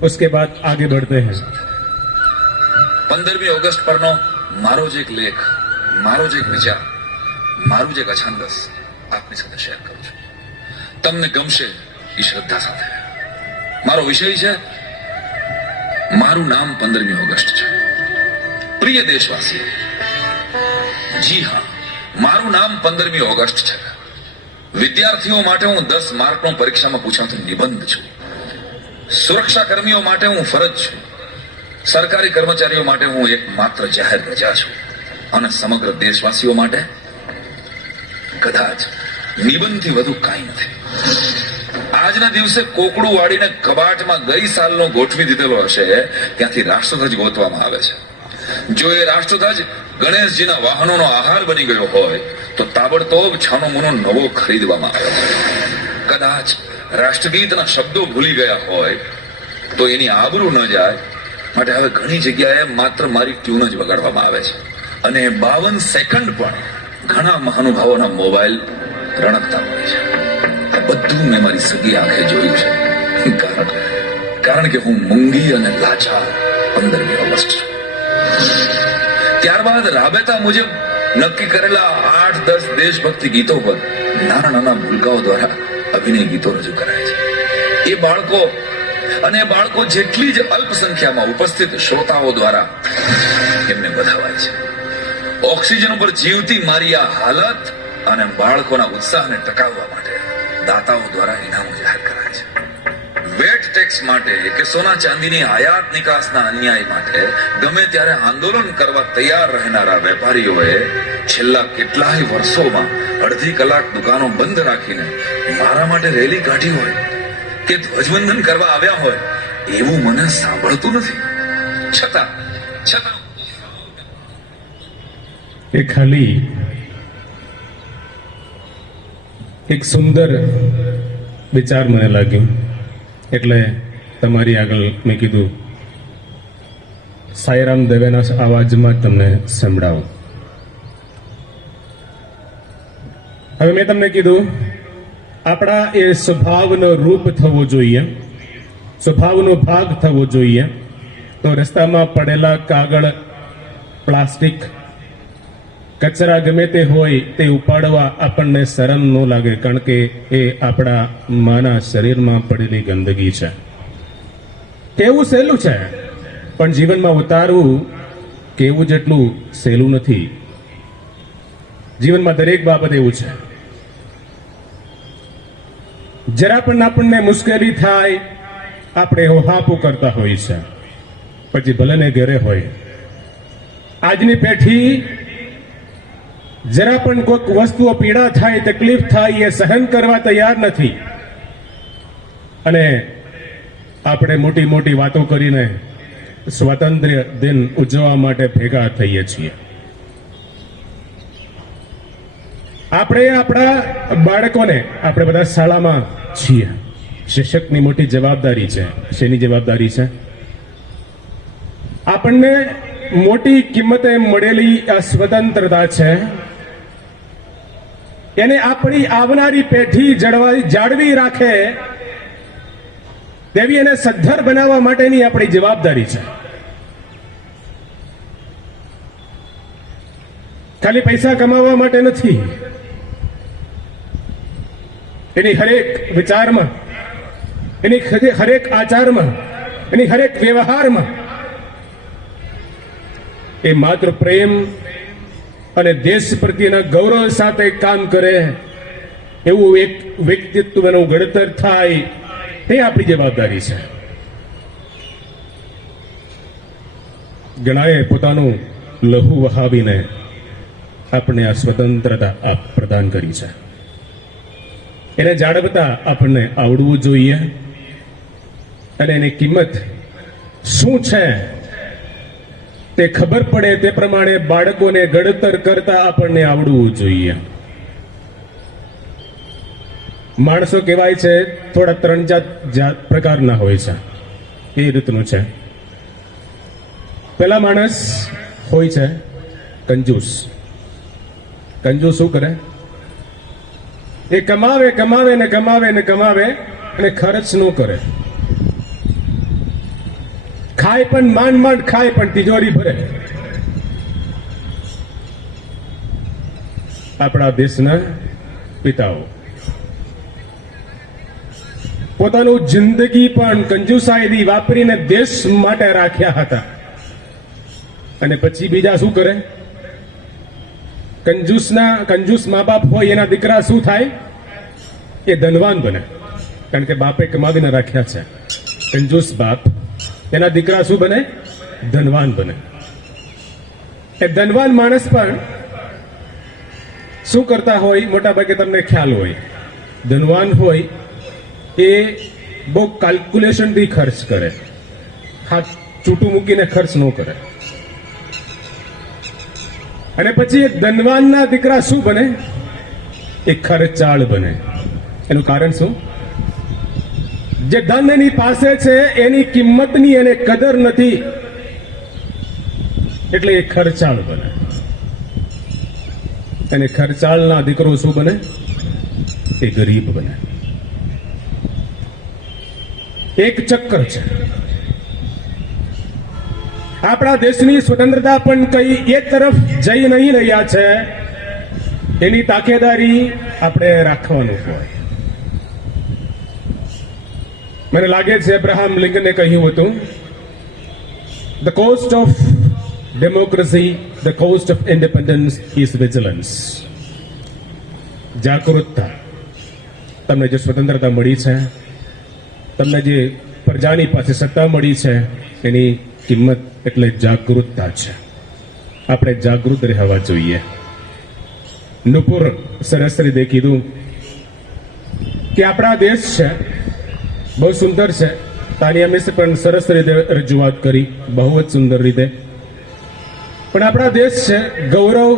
उसके बाद आगे बढ़ते हैं। 15મી ઓગસ્ટ પરનો મારો જ એક લેખ, મારો જ એક વિચાર, મારું જ એક અછંદસ આપની સાથે શેર કરું છું। તમને ગમશે એ શ્રદ્ધા સાથે। મારો વિષય છે, મારું નામ 15મી ઓગસ્ટ છે। પ્રિય દેશવાસીઓ, જી હા, મારું નામ 15મી ઓગસ્ટ છે। વિદ્યાર્થીઓ માટે હું 10 માર્કનો પરીક્ષામાં પૂછાતો નિબંધ છું। સુરક્ષા કર્મીઓ માટે હું ફરજ છું। સરકારી કર્મચારીઓ માટે હું એક માત્ર જાહેર રજા છું, અને સમગ્ર દેશવાસીઓ માટે કદાચ નિબંધથી વધુ કાંઈ નથી। આજના દિવસે કોકડું વાળીને કબાટમાં ગઈ સાલનો ગોઠવી દીધેલો હશે ત્યાંથી રાષ્ટ્રધ્વજ ગોતવામાં આવે છે। જો એ રાષ્ટ્રધ્વજ ગણેશજીના વાહનોનો આહાર બની ગયો હોય તો તાબડતોબ છાનો મોનો નવો ખરીદવામાં આવે છે। કદાચ રાષ્ટ્રગીતના શબ્દો ભૂલી ગયા હોય તો એની આબરૂ ન જાય માટે હવે ઘણી જગ્યાએ માત્ર મારી ટ્યુન જ વગાડવામાં આવે છે, અને 52 સેકન્ડ પણ ઘણા મહાનુભાવોના મોબાઈલ રણકતા હોય છે। આ બધું મેં મારી સગી આંખે જોયું છે, કારણ કે હું મૂંગી અને લાચાર 15મી ઓગસ્ટ છું। ત્યારબાદ રાબેતા મુજબ નક્કી કરેલા 8-10 દેશભક્તિ ગીતો પર નાના નાના ભૂલકાઓ દ્વારા અભિનય ગીતો રજૂ કરાય છે। એ બાળકો જેટલી જ અલ્પ સંખ્યામાં ઉપસ્થિત શ્રોતાઓ દ્વારા એમને વધાવાય છે। ઓક્સિજન ઉપર જીવતી મારી આ હાલત અને બાળકોના ઉત્સાહને ટકાવવા માટે દાતાઓ દ્વારા ઇનામો જાહેર કરાય છે। વેટ ટેક્સ માટે કે સોના ચાંદીની આયાત નિકાસના અન્યાય માટે ગમે ત્યારે આંદોલન કરવા તૈયાર રહેનારા વેપારીઓએ છેલ્લા કેટલાય વર્ષોમાં અડધી કલાક દુકાનો બંધ રાખીને મારા માટે રેલી કાઢી હોય કે ધ્વજવંદન કરવા આવ્યા હોય એવું મને સાંભળતું નથી। છતાં એ ખાલી એક સુંદર વિચાર મને લાગ્યું, એટલે તમારી આગળ મેં કીધું સાઈરામ દવેના અવાજમાં તમને સંભળાવું. હવે મેં તમને કીધું આપણા એ સ્વભાવનો રૂપ થવો જોઈએ, સ્વભાવનો ભાગ થવો જોઈએ. તો રસ્તામાં પડેલા કાગળ, પ્લાસ્ટિક, કચરા ગમે તે હોય તે ઉપાડવા આપણને શરમ ન લાગે, કારણ કે એ આપણા માના શરીરમાં પડેલી ગંદકી છે. કેવું સહેલું છે, પણ જીવનમાં ઉતારવું કેવું જેટલું સહેલું નથી. જીવનમાં દરેક બાબત એવું છે, જરા પણ આપણને મુશ્કેલી થાય આપણે હોહાપો કરતા હોય છે, પછી ભલે ને ઘરે હોય. આજની પેઢી જરા પણ કોઈક વસ્તુઓ પીડા થાય, તકલીફ થાય એ સહન કરવા તૈયાર નથી, અને આપણે મોટી મોટી વાતો કરીને સ્વાતંત્ર્ય દિન ઉજવવા માટે ભેગા થઈએ છીએ. આપણે આપણા બાળકોને, આપણે બધા શાળામાં છીએ, શિક્ષકની મોટી જવાબદારી છે. શેની જવાબદારી છે? આપણને મોટી કિંમતે મળેલી આ સ્વતંત્રતા છે, એને આપણી આવનારી પેઢી જાળવી રાખે તેવી એને સદ્ધર બનાવવા માટેની આપણી જવાબદારી છે. ખાલી પૈસા કમાવા માટે નથી. એની હરેક વિચારમાં, એની હરેક આચારમાં, એની હરેક વ્યવહારમાં એ માત્ર પ્રેમ અને દેશ પ્રત્યેના ગૌરવ સાથે કામ કરે એવું એક વ્યક્તિત્વનું ઘડતર થાય, તે આપણી જવાબદારી છે. ઘણાએ પોતાનું લહુ વહાવીને આપણને આ સ્વતંત્રતા પ્રદાન કરી છે. એને જાળવતા આપણને આવડવું જોઈએ, અને એની કિંમત શું છે તે ખબર પડે તે પ્રમાણે બાળકોને ઘડતર કરતા આપણને આવડવું જોઈએ. માણસો કહેવાય છે થોડા 3-4 પ્રકારના હોય છે. એ રીતનું છે. પેલા માણસ હોય છે કંજૂસ. કંજૂસ શું કરે? એ કમાવે કમાવે ને કમાવે ને કમાવે અને ખર્ચ ન કરે. ખાય પણ માંડ ખાય, પણ તિજોરી ભરે. આપણા દેશના પિતાઓ પોતાનું જિંદગી પણ કંજુસાઈથી વાપરીને દેશ માટે રાખ્યા હતા, અને પછી બીજા શું કરે? કંજૂસ મા બાપ હોય એના દીકરા શું થાય? એ ધનવાન બને, કારણ કે બાપે કમાવીને રાખ્યા છે. કંજૂસ બાપ, એના દીકરા શું બને? ધનવાન બને. એ ધનવાન માણસ પણ શું કરતા હોય? મોટા ભાગે તમને ખ્યાલ હોય, ધનવાન હોય એ બહુ કેલ્ક્યુલેશનથી ખર્ચ કરે, હાથ ચૂંટું મૂકીને ખર્ચ ન કરે. અને પછી એક ધનવાનના દીકરા શું બને? એ ખર્ચાળ બને. એનું કારણ શું? જે ધન એની પાસે છે એની કિંમતની એને કદર નથી, એટલે એ ખર્ચાળ બને. અને ખર્ચાળના દીકરો શું બને? એ ગરીબ બને. એક ચક્કર છે. આપણા દેશની સ્વતંત્રતા પણ કઈ એક તરફ જઈ નહીં રહ્યા છે, એની તાકેદારી આપણે રાખવાનું હોય. મને લાગે છે અબ્રાહમ લિંકને કહ્યું હતું, the cost of democracy, the cost of independence is vigilance. જાગૃતતા. તમને જે સ્વતંત્રતા મળી છે, તમને જે પ્રજાની પાસે સત્તા મળી છે, એની કિંમત એટલે જાગૃતતા છે. આપણે જાગૃત રહેવા જોઈએ. નુપુર સરસ્વતીએ કીધું કે આપણા દેશ છે બહુ સુંદર છે. તાનિયા મિશ્ર પણ સરસ રીતે રજૂઆત કરી, બહુ જ સુંદર રીતે. પણ આપણા દેશ છે, ગૌરવ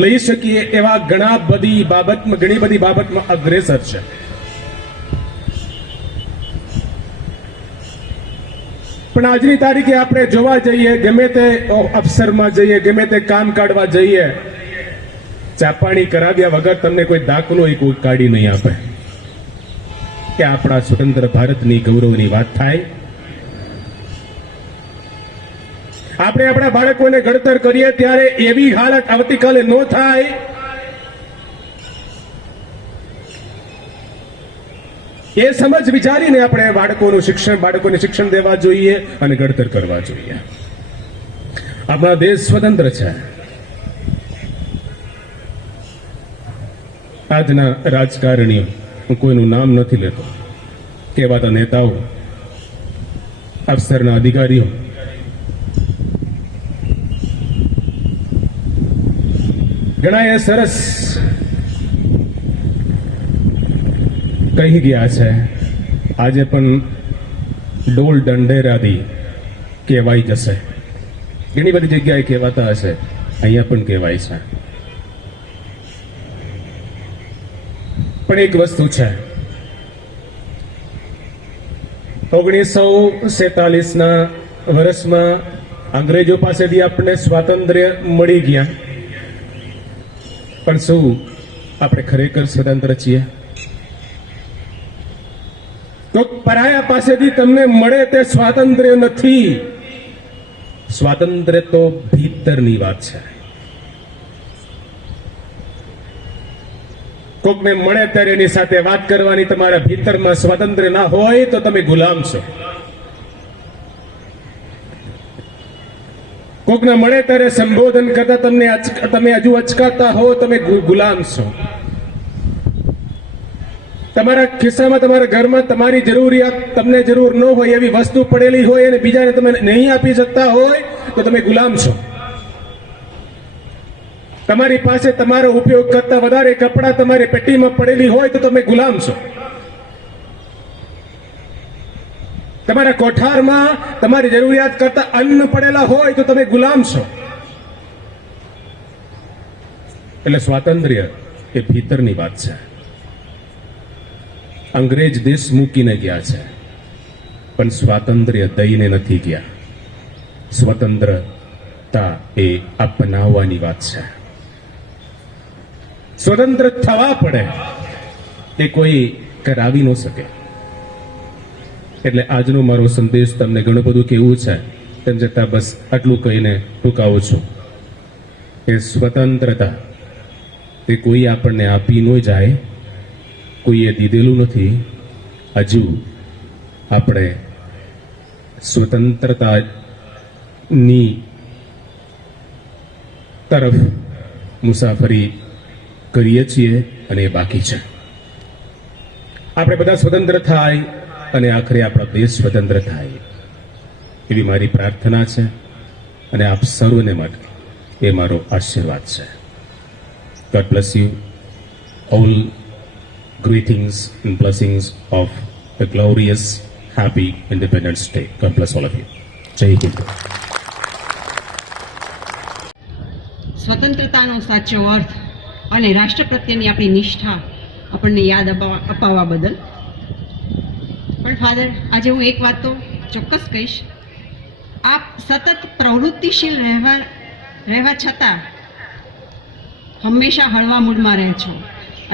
લઈ શકીએ એવા ઘણી બધી બાબતમાં અગ્રેસર છે. પણ આજની તારીખે આપણે જોવા જઈએ, ગમે તે અફસરમાં જઈએ, ગમે તે કામ કાઢવા જઈએ, ચા પાણી કરાવ્યા વગર તમને કોઈ દાખલો કોઈ કાઢી નહીં આપે કે આપણા સ્વતંત્ર ભારતની ગૌરવની વાત થાય. આપણે આપણા બાળકોને ઘડતર કરીએ ત્યારે એવી હાલત આવતીકાલે ન થાય એ સમજ વિચારીને આપણે બાળકોને શિક્ષણ દેવા જોઈએ અને ઘડતર કરવા જોઈએ. આપણા દેશ સ્વતંત્ર છે. આજના રાજકારણીઓ, હું કોઈનું નામ નથી લેતો, કહેવાતા નેતાઓ, અફસરના અધિકારીઓ ઘણા એ સરસ કહી ગયા છે. આજે પણ ડોલ દંડેરાથી કહેવાઈ જશે. ઘણી બધી જગ્યાએ કહેવાતા હશે, અહીંયા પણ કહેવાય છે. પણ એક વસ્તુ છે, 1947ના વર્ષમાં અંગ્રેજો પાસેથી આપણને સ્વાતંત્ર્ય મળી ગયા, પણ શું આપણે ખરેખર સ્વતંત્ર છીએ? તો પરાયા પાસેથી તમને મળે તે સ્વાતંત્ર્ય નથી. સ્વાતંત્ર્ય તો ભીતરની વાત છે. કોકને મળે ત્યારે એની સાથે વાત કરવાની તમારા ભીતરમાં સ્વાતંત્ર્ય ના હોય તો તમે ગુલામ છો. કોકને મળે ત્યારે સંબોધન કરતા તમે હજુ અચકાતા હો, તમે ગુલામ છો. તમારા ખિસ્સામાં, તમારા ઘરમાં તમારી જરૂરિયાત, તમને જરૂર ન હોય એવી વસ્તુ પડેલી હોય અને બીજાને તમે નહીં આપી શકતા હોય તો તમે ગુલામ છો. તમારી પાસે તમારો ઉપયોગ કરતા વધારે કપડાં તમારી પેટીમાં પડેલી હોય તો તમે ગુલામ છો. તમારા કોઠારમાં તમારી જરૂરિયાત કરતા અન્ન પડેલા હોય તો તમે ગુલામ છો. એટલે સ્વાતંત્ર્ય એ ભીતરની વાત છે. અંગ્રેજ દેશ મૂકીને ગયા છે, પણ સ્વાતંત્ર્ય દઈને નથી ગયા. સ્વતંત્રતા એ અપનાવવાની વાત છે. સ્વતંત્ર થવા પડે, એ કોઈ કરાવી ન શકે. એટલે આજનો મારો સંદેશ તમને ઘણું બધું કહેવું છે, તેમ છતાં બસ આટલું કહીને ટૂંકાવું છું કે સ્વતંત્રતા તે કોઈ આપણને આપી ન જાય, કોઈએ દીધેલું નથી. હજુ આપણે સ્વતંત્રતાની તરફ મુસાફરી કરીએ છીએ અને એ બાકી છે. આપણે બધા સ્વતંત્ર થાય અને આખરે આપણો દેશ સ્વતંત્ર થાય એવી મારી પ્રાર્થના છે અને આપ સર્વને માટે એ મારો આશીર્વાદ છે. God bless you all. Greetings and blessings of a glorious, happy Independence Day. God bless all of you. Jai Hind. સ્વતંત્રતાનો સાચો અર્થ અને રાષ્ટ્ર પ્રત્યેની આપણી નિષ્ઠા આપણને યાદ અપાવવા બદલ. પણ ફાધર, આજે હું એક વાત તો ચોક્કસ કહીશ, આપ સતત પ્રવૃત્તિશીલ રહેવા છતાં હંમેશા હળવા મૂડમાં રહે છો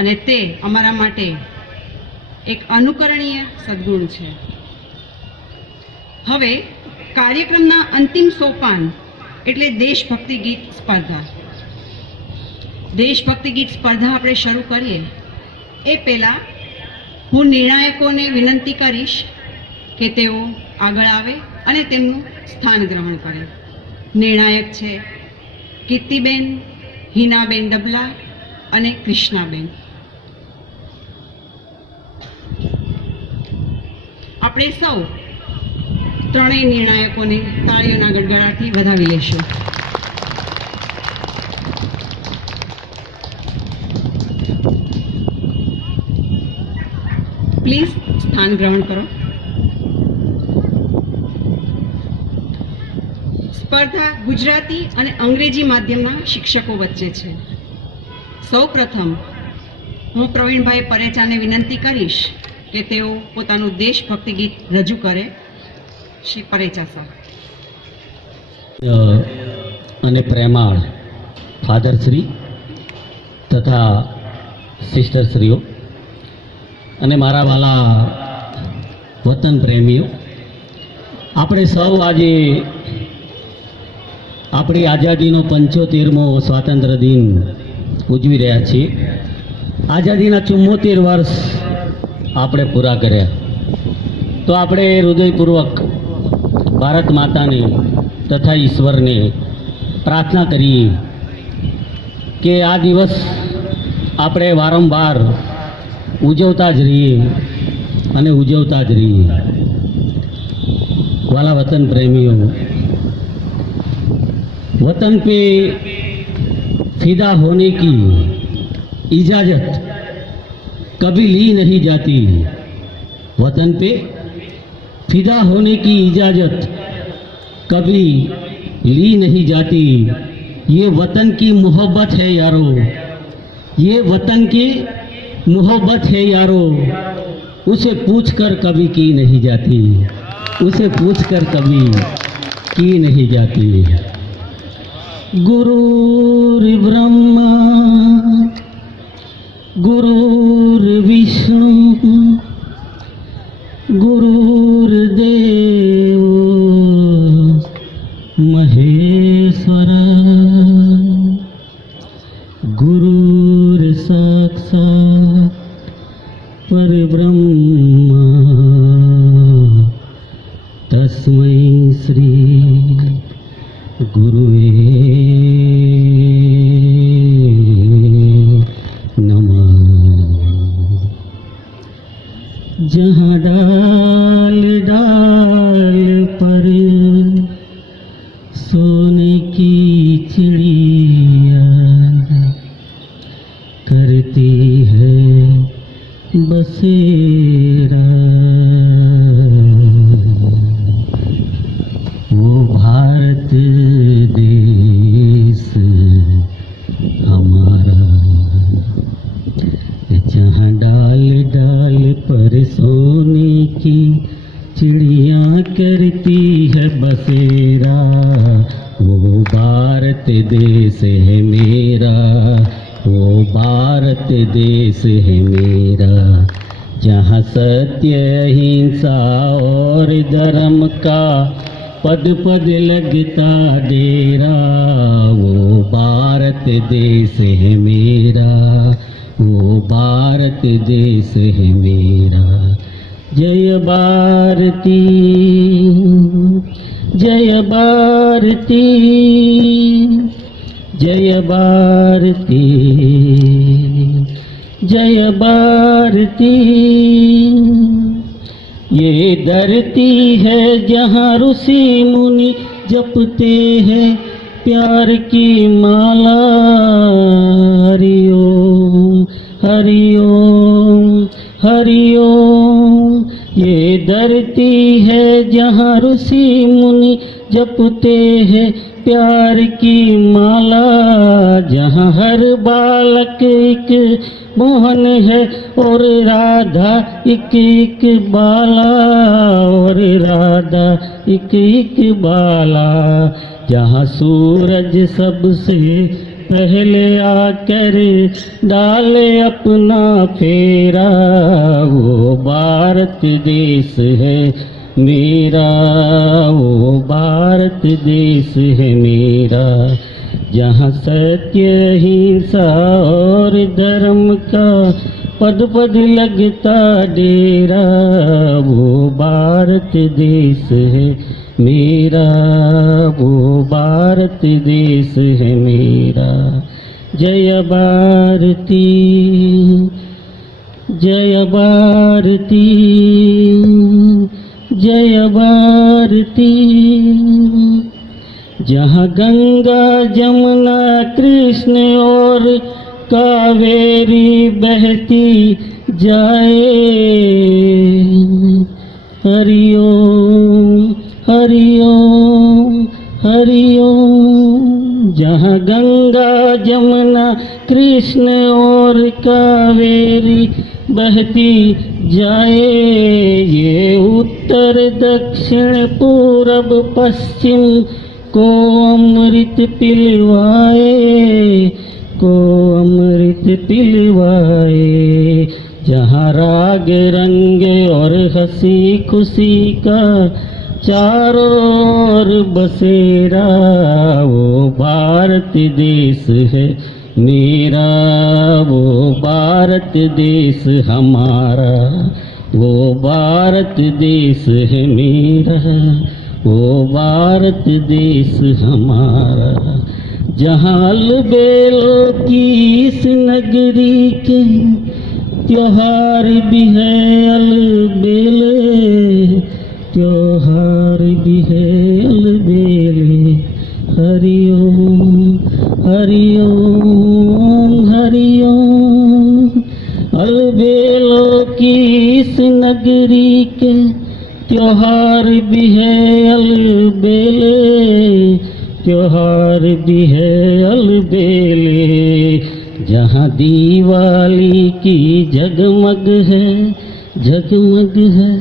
અને તે અમારા માટે એક અનુકરણીય સદ્ગુણ છે. હવે કાર્યક્રમના અંતિમ સોપાન એટલે દેશભક્તિ ગીત સ્પર્ધા. દેશભક્તિ ગીત સ્પર્ધા આપણે શરૂ કરીએ એ પહેલાં હું નિર્ણાયકોને વિનંતી કરીશ કે તેઓ આગળ આવે અને તેમનું સ્થાન ગ્રહણ કરે. નિર્ણાયક છે કીર્તિબેન, હિનાબેન ડબલા અને કૃષ્ણાબેન. આપણે સૌ ત્રણેય નિર્ણાયકોને તાળીઓના ગડગડાટથી વધાવી લેશું. પ્લીઝ સ્થાન ગ્રહણ કરો. સ્પર્ધા ગુજરાતી અને અંગ્રેજી માધ્યમના શિક્ષકો વચ્ચે છે. સૌ પ્રથમ હું પ્રવીણભાઈ પરેચાને વિનંતી કરીશ કે તેઓ પોતાનું દેશભક્તિ ગીત રજૂ કરે. શ્રી પરેચા સર. અને પ્રેમાળ ફાધરશ્રી તથા સિસ્ટરશ્રીઓ અને મારા વાલા વતન પ્રેમીઓ, આપણે સૌ આજે આપણી આઝાદીનો 75મો સ્વાતંત્ર્ય દિન ઉજવી રહ્યા છીએ. આઝાદીના 74 વર્ષ આપણે પૂરા કર્યા. તો આપણે હૃદયપૂર્વક ભારત માતાને તથા ઈશ્વરને પ્રાર્થના કરીએ કે આ દિવસ આપણે વારંવાર ઉજવતા જ રહીએ અને ઉજવતા જ રહીએ. वाला वतन प्रेमियों, वतन पे फिदा होने की इजाज़त कभी ली नहीं जाती. वतन पे फिदा होने की इजाज़त कभी ली नहीं जाती. ये वतन की मोहब्बत है यारो, ये वतन की मोहब्बत है यारो, उसे पूछकर कभी की नहीं जाती, उसे पूछकर कभी की नहीं जाती. गुरुर् ब्रह्मा गुरुर्विष्णु गुरुर्देव महेश्वर, गुरुर्साक्षात् परब्रह्म तस्मै श्री गुरुवे नमः. जहाँ डाल डाल पर सोने की चिड़िया करती है बसेरा, वो भारत देश हमारा. जहाँ डाल डाल पर सोने की चिड़िया करती है बसेरा, वो भारत देश है मेरा, वो भारत देश है मेरा. जहाँ सत्य अहिंसा और धर्म का पद पद लगता डेरा, वो भारत देश है मेरा, वो भारत देश है मेरा. जय भारती जय भारती जय भारती जय भारती. ये धरती है जहाँ ऋषि मुनि जपते हैं प्यार की माला. हरिओम हरिओम हरिओम. ये धरती है जहाँ ऋषि मुनि जपते हैं प्यार की माला. जहाँ हर बालक एक मोहन है और राधा एक एक बाला, और राधा एक एक बाला. जहाँ सूरज सबसे पहले आकर डाले अपना फेरा, वो भारत देश है मेरा, वो भारत देश है मेरा. जहाँ सत्य अहिंसा और धर्म का पद पद लगता डेरा, वो भारत देश है मेरा, वो भारत देश है मेरा. जय भारती जय भारती जय भारती. जहाँ गंगा जमुना कृष्ण और कावेरी बहती जाए. हरिओम हरिओम हरिओम. जहाँ गंगा जमुना कृष्ण और कावेरी बहती जाए, ये उत्तर दक्षिण पूरब पश्चिम को अमृत पिलवाए, को अमृत पिलवाए। जहाँ राग रंग और हंसी खुशी का चारों ओर बसेरा, वो भारत देश है मेरा, वो भारत देश हमारा, वो भारत देश है मेरा, वो भारत देश हमारा। जहाँ अलबेलों की इस नगरी के त्योहार भी है अलबेले, त्योहार भी है अलबेले। हरिओम हरिओम हरिओम। अलबेलों की इस नगरी के त्योहार भी है अलबेले, त्योहार भी है अलबेले। जहाँ दिवाली की जगमग है, जगमग है,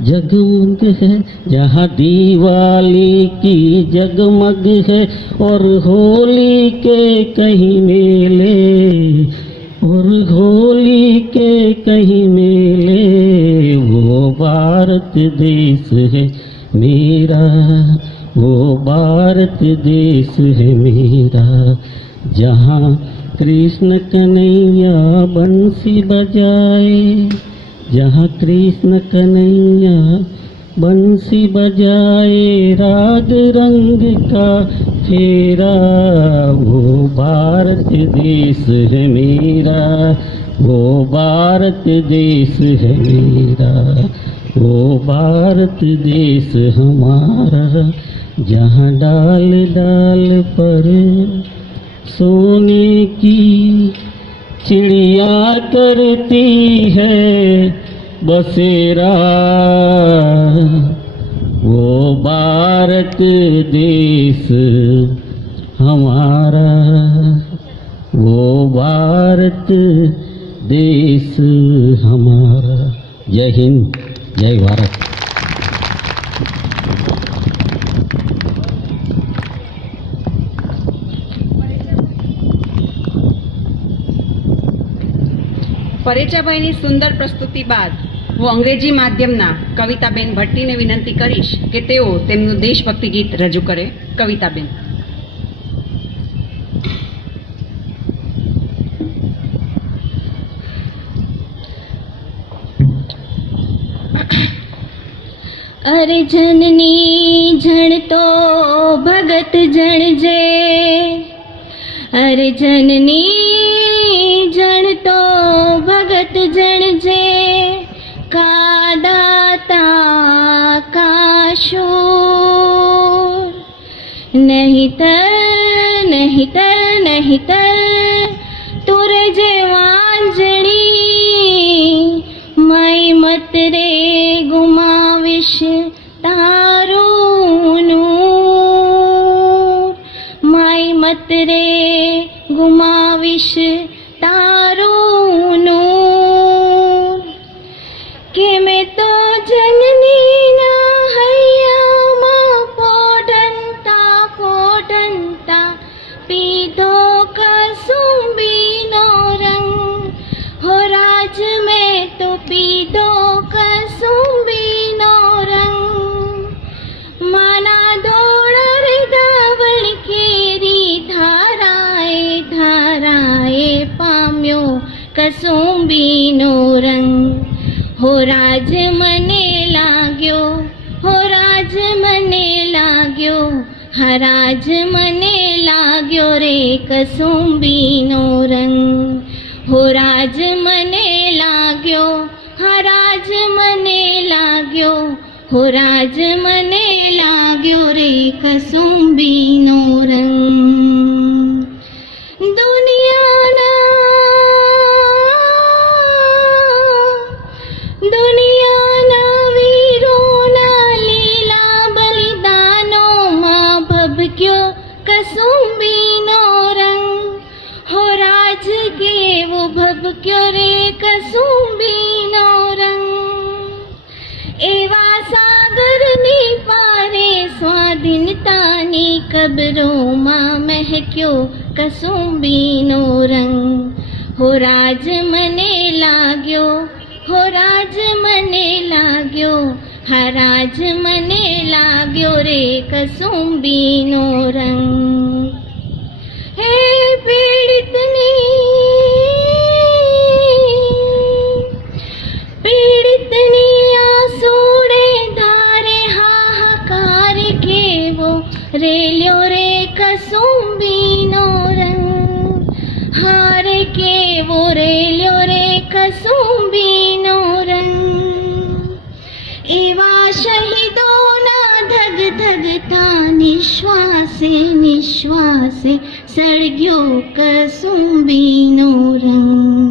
जगमग है। जहाँ दिवाली की जगमग है और होली के कहीं मेले, और होली के कहीं मेले, वो भारत देश है मेरा, वो भारत देश है मेरा। जहाँ कृष्ण कन्हैया बंसी बजाए, जहाँ कृष्ण कन्हैया बंसी बजाए, राग रंग का फेरा, वो भारत देश है मेरा, वो भारत देश है मेरा, वो भारत देश हमारा। जहाँ डाल डाल पर सोने की चिड़िया करती है बसेरा, वो भारत देश हमारा, वो भारत देश हमारा। जय हिंद, जय भारत। પરેચાભાઈની સુંદર પ્રસ્તુતિ બાદ હું અંગ્રેજી માધ્યમના કવિતાબેન ભટ્ટીને વિનંતી કરીશ કે તેઓ તેમનું દેશભક્તિ ગીત રજૂ કરે. કવિતાબેન. अरे जननी जन तो भगत जन जे, अरे जननी जन तो भगत जन जे, का दाता का शूर। नहीं तर नहीं तर नहीं तर तुरे जेवांजणी, माई मत रे गुमाविश तारो नूर, माई मत रे गुमाविश तारो नूर। के मैं तो जननी ना हैया मां पोडंता पोडंता, पीधो कसुंबी नो रंग, हो राज में तो पीधो कसुंबी नो रंग। माना दौड़ धावण केरी धाराए धाराए, पाम्यो कसुंबी नो रंग। हो राज मने लाग्यो, हो राज मने लाग्यो, हराज मने लाग्यो रे कसुंबी नो रंग। हो राज मने लाग्यो, हराज मने लाग्यो, हो राज मने लाग्यो रे कसुंबी नो रंग। दुनियाना वीरोना लीला बलिदानो मां भभक्यो कसुंबी नो रंग। हो राज के वो ભબક્યો રે કસુંબીનો રંગ એવા સાગરની પારે સ્વાધીનતાની કબરોમાં મહેક્યો કસુંબીનો રંગ હો રાજ મને લાગ્યો હો રાજ મને લાગ્યો હા રાજ મને લાગ્યો રે કસુંબીનો રંગ હે પીડિતની આંસુડે ધારે હાહાકાર કેવો રેલ્યો રે કસુંબીનો રંગ હારે કેવો રેલ્યો રે કસુંબીનો રંગ એવા શહીદોના ધગ ધગતા નિશ્વાસે નિશ્વાસે સળગ્યો કસુંબીનો રંગ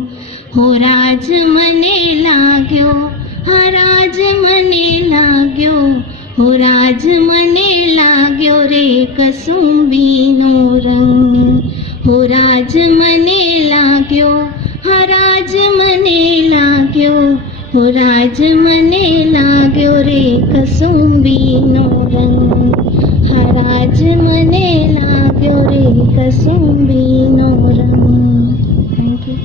હો રાજ મને લાગ્યો હા રાજ મને લાગ્યો હો રાજ મને લાગ્યો રે કસુંબીનો રંગ હો રાજ મને લાગ્યો હા રાજ મને લાગ્યો હો રાજ મને લાગ્યો રે કસુંબીનો રંગ હા રાજ મને લાગ્યો રે કસુંબીનો રંગ. Thank you.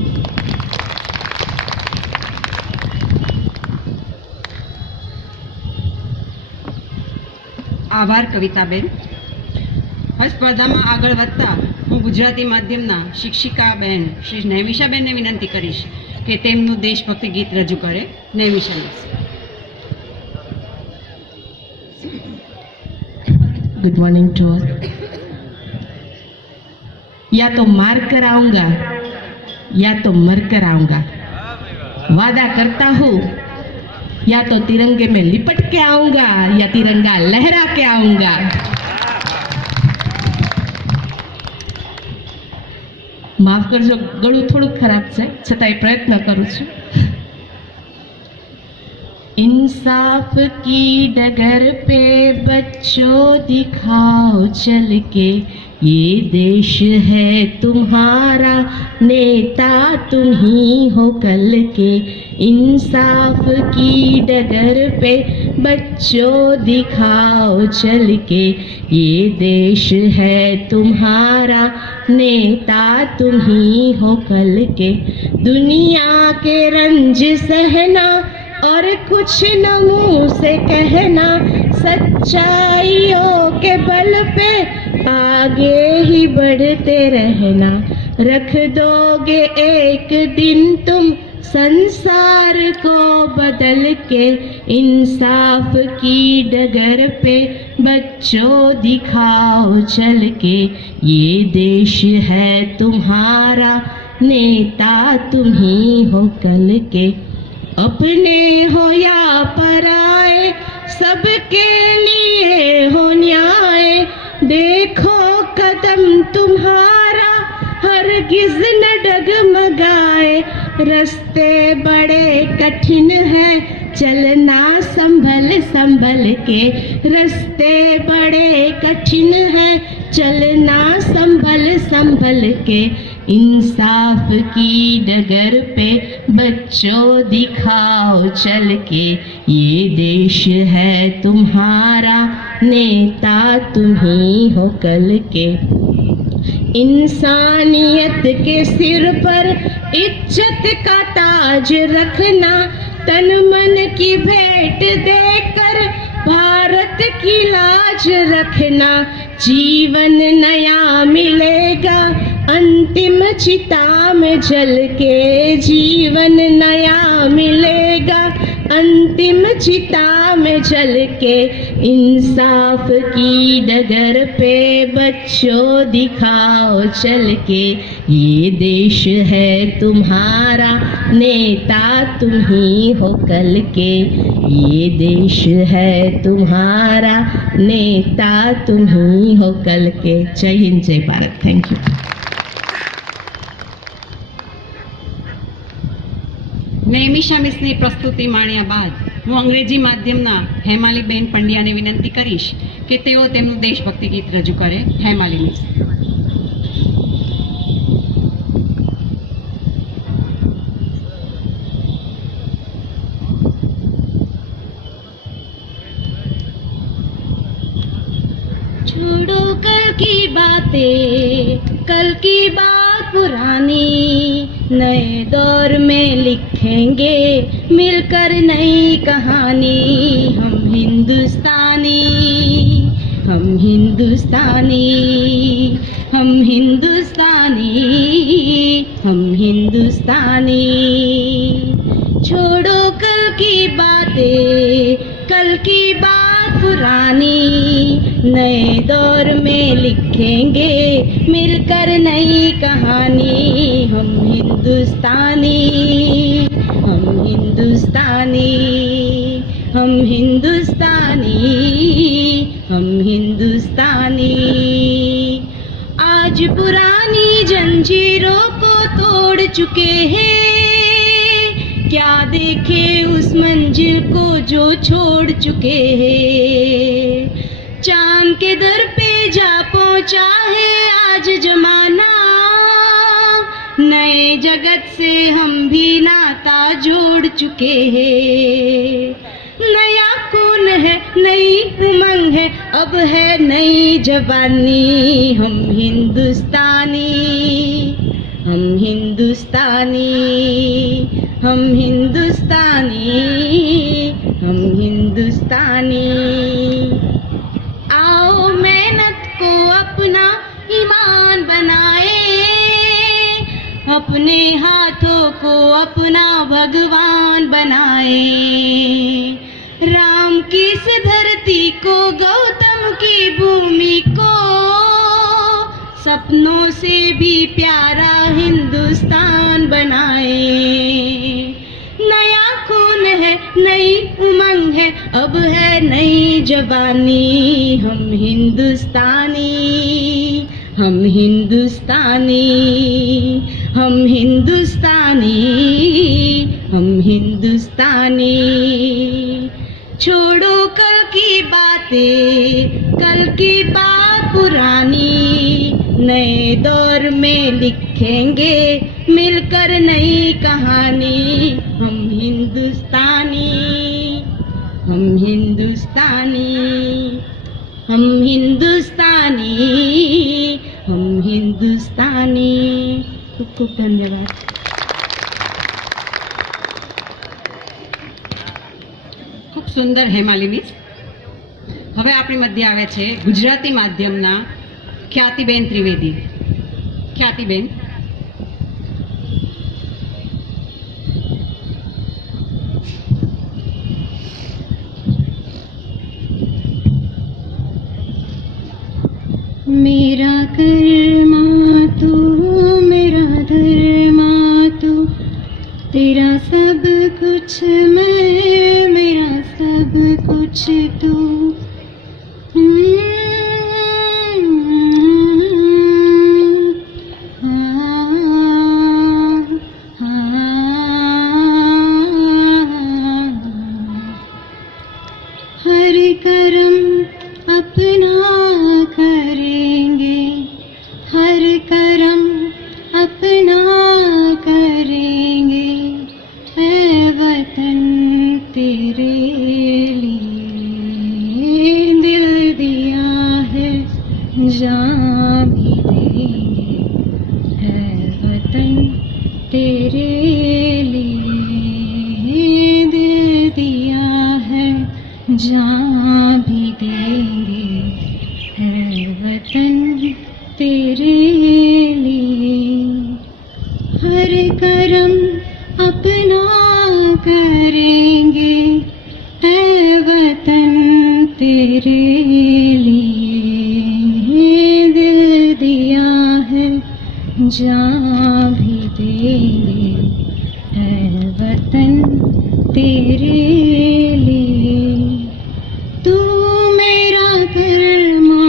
આભાર કવિતાબેન. હવે સ્પર્ધામાં આગળ વધતા હું ગુજરાતી માધ્યમના શિક્ષિકા બહેન શ્રી નૈમિષાબેનને વિનંતી કરીશ કે તેમનું દેશભક્તિ ગીત રજૂ કરે. નૈમિષાબેન. Good morning to all. या तो मार कर आऊंगा या तो मर कर आऊंगा, वादा करता हूँ या तो तिरंगे में लिपट के आऊंगा या तिरंगा लहरा के आऊंगा. माफ करजो, गळું થોડું ખરાબ છે, છતાંય પ્રયત્ન કરું છું. इंसाफ की डगर पे बच्चों दिखाओ चल के, ये देश है तुम्हारा, नेता तुम ही हो कल के. इंसाफ की डगर पे बच्चों दिखाओ चल के, ये देश है तुम्हारा, नेता तुम ही हो कल के. दुनिया के रंज सहना और कुछ न मुंह से कहना, सच्चाइयों के बल पे आगे ही बढ़ते रहना. रख दोगे एक दिन तुम संसार को बदल के, इंसाफ की डगर पे बच्चों दिखाओ चल के, ये देश है तुम्हारा, नेता तुम ही हो कल के. अपने हो या पराए सबके लिए हो न्याय, देखो कदम तुम्हारा हरगिज न डगमगाए. रास्ते बड़े कठिन है चलना संभल संभल के, रास्ते बड़े कठिन है चलना संभल संभल के. इंसाफ की डगर पे बच्चों दिखाओ चल के, ये देश है तुम्हारा, नेता तुम ही हो कल के. इंसानियत के सिर पर इज्जत का ताज रखना, तन मन की भेंट देकर भारत की लाज रखना. जीवन नया मिलेगा अंतिम चिता में जल के, जीवन नया मिलेगा अंतिम चिता में जल के. इंसाफ की डगर पे बच्चों दिखाओ चल के, ये देश है तुम्हारा, नेता तुम ही हो कल के. ये देश है तुम्हारा, नेता तुम ही हो कल के. जय हिंद, जय भारत. Thank you. નૈમિષા મિસની પ્રસ્તુતિ માણ્યા બાદ હું અંગ્રેજી માધ્યમના હેમાલીબેન પંડ્યાને વિનંતી કરીશ કે તેઓ તેમનું દેશભક્તિ ગીત રજૂ કરે. હેમાલી મિસ. बातें कल की बात पुरानी, नए दौर में लिखेंगे मिलकर नई कहानी। हम हिंदुस्तानी, हम हिंदुस्तानी, हम हिंदुस्तानी, हम हिंदुस्तानी। छोड़ो कल की बातें, कल की बात पुरानी, नए दौर में लिखेंगे मिलकर नई कहानी। हम हिंदुस्तानी, हम हिंदुस्तानी, हम हिंदुस्तानी, हम हिंदुस्तानी। आज पुरानी जंजीरों को तोड़ चुके हैं, क्या देखे उस मंजिल को जो छोड़ चुके हैं। चांद के दर पे जा पहुंचा है आज जमाना, नए जगत से हम भी नाता जोड़ चुके हैं। नया खून है, नई उमंग है, अब है नई जवानी। हम हिंदुस्तानी, हम हिंदुस्तानी, हम हिंदुस्तानी, हम हिंदुस्तानी। आओ मेहनत को अपना ईमान बनाए, अपने हाथों को अपना भगवान बनाए। राम की इस धरती को, गौतम की भूमि को, सपनों से भी प्यारा हिंदुस्तान बनाए। नया खून है, नई उमंग है, अब है नई जवानी। हम हिंदुस्तानी, हम हिंदुस्तानी, हम हिंदुस्तानी, हम हिंदुस्तानी। छोड़ो कल की बातें, कल की बात पुरानी, नए दौर में लिखेंगे मिलकर नई कहानी। हम हिंदुस्तानी, हम हिंदुस्तानी, हम हिंदुस्तानी, हम हिंदुस्तानी। खूब खूब धन्यवाद। ખૂબ સુંદર હેમાલિની. હવે આપણી મધ્ય આવે છે ગુજરાતી માધ્યમના ખ્યાતિબેન ત્રિવેદી. ખ્યાતિબેન. मेरा कर्मा तू, मेरा धर्मा तू, तेरा सब कुछ मैं, मेरा सब कुछ तू। हर कर्म अपना करेंगे, हर कर्म अपना करेंगे, ऐ वतन तेरे लिए दिल दिया है, जान भी देंगे, ऐ वतन तेरे लिए दिल दिया है, जान भी देंगे, है वतन तेरे लिए। हर कर्म अपना करेंगे, है वतन तेरे लिए दिल दिया है, जान भी देंगे, है वतन तेरे लिए। तू मेरा कर्मा,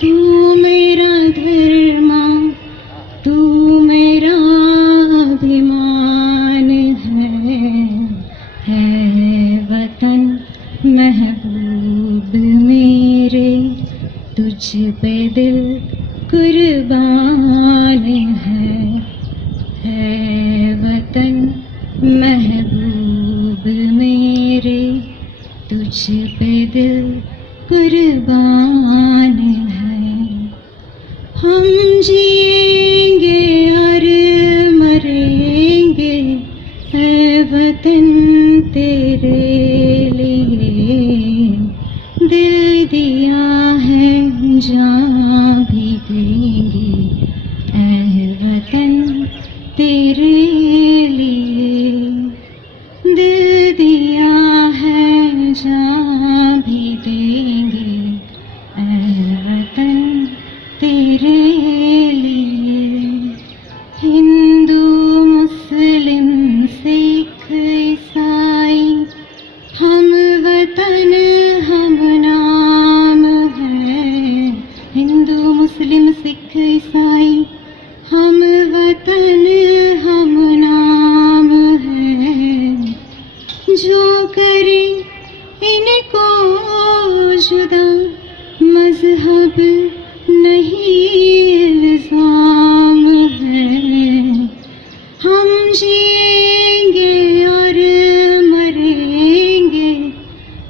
तू मेरा धर्मा, तू मेरा अभिमान है वतन महबूब मेरे, तुझ पे दिल कुर्बान है वतन महबूब मेरे, तुझ पे दिल कुर्बान है। हम जिएंगे और मरेंगे ऐ वतन तेरे लिए, दिल दिया है जान भी देंगे ऐ वतन तेरे लिए, दिल दिया है जान भी देंगे ऐ वतन तेरे लिए। हिंदू मुस्लिम सिख ईसाई हम वतन हम नाम है, हिंदू मुस्लिम सिख ईसाई हम वतन हम नाम है, जो करे इनको जुदा मजहब नहीं इल्जाम है, हम जिएंगे और मरेंगे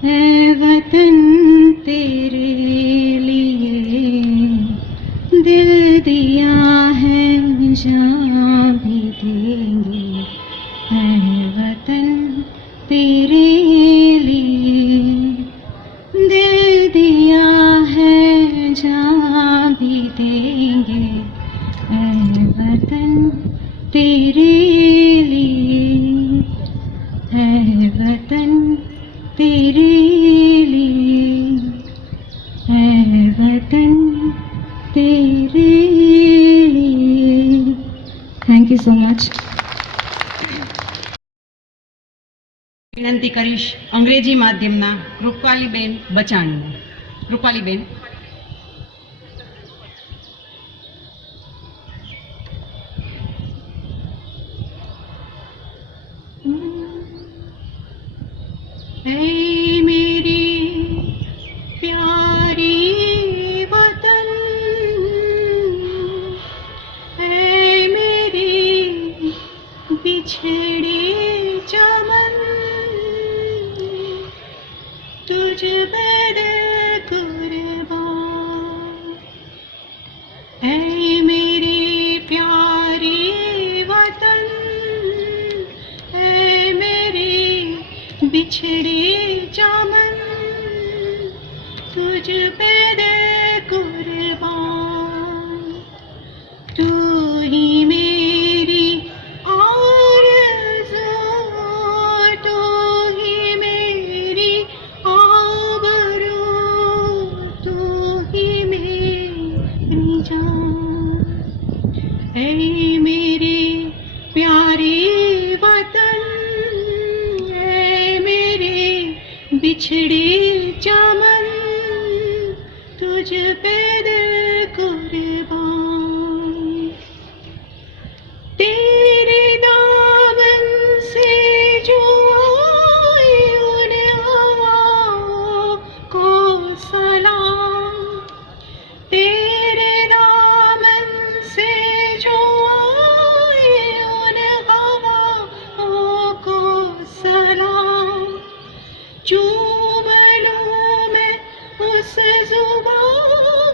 ऐ वतन तेरे लिए, दिल दिया है जान भी देंगे ऐ वतन तेरे लिए, दिल दिया है जान भी देंगे ऐ वतन तेरे लिए, ऐ वतन तेरे लिए, ऐ वतन तेरे लिए। Thank you so much. વિનંતી કરીશ અંગ્રેજી માધ્યમના કૃપાલીબેન બચાણને. કૃપાલીબેન. ऐ मेरे प्यारे वतन, ऐ मेरे बिछड़े चमन, तुझ पर कुर्बान, ऐ मेरे प्यारे वतन, ऐ मेरे बिछड़े चमन, तुझ पर कुर्बान, तू ही मेरी आरज़ू, तू ही मेरी आबरू, तू ही मेरी जान, ऐ मेरे प्यारे वतन, ऐ मेरे बिछड़े चमन, तुझ पे कुर्बान, तेरे दामन से जो आए उन हवाओं को सलाम, तेरे दामन से जो आए उन हवाओं को सलाम, चूम लूं मैं उस जुबां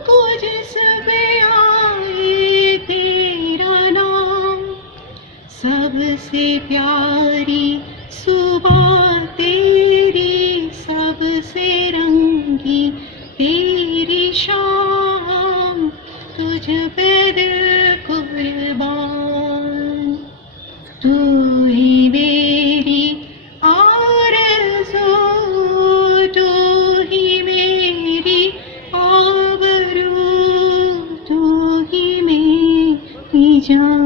को जिस पे आए तेरा नाम, सबसे प्यारी सुबह तेरी, सबसे रंगी तेरी शाम, तुझ पे दिल कुर्बान, तू ही मेरी आरज़ू, तू ही मेरी आबरू, तू ही मेरी जान,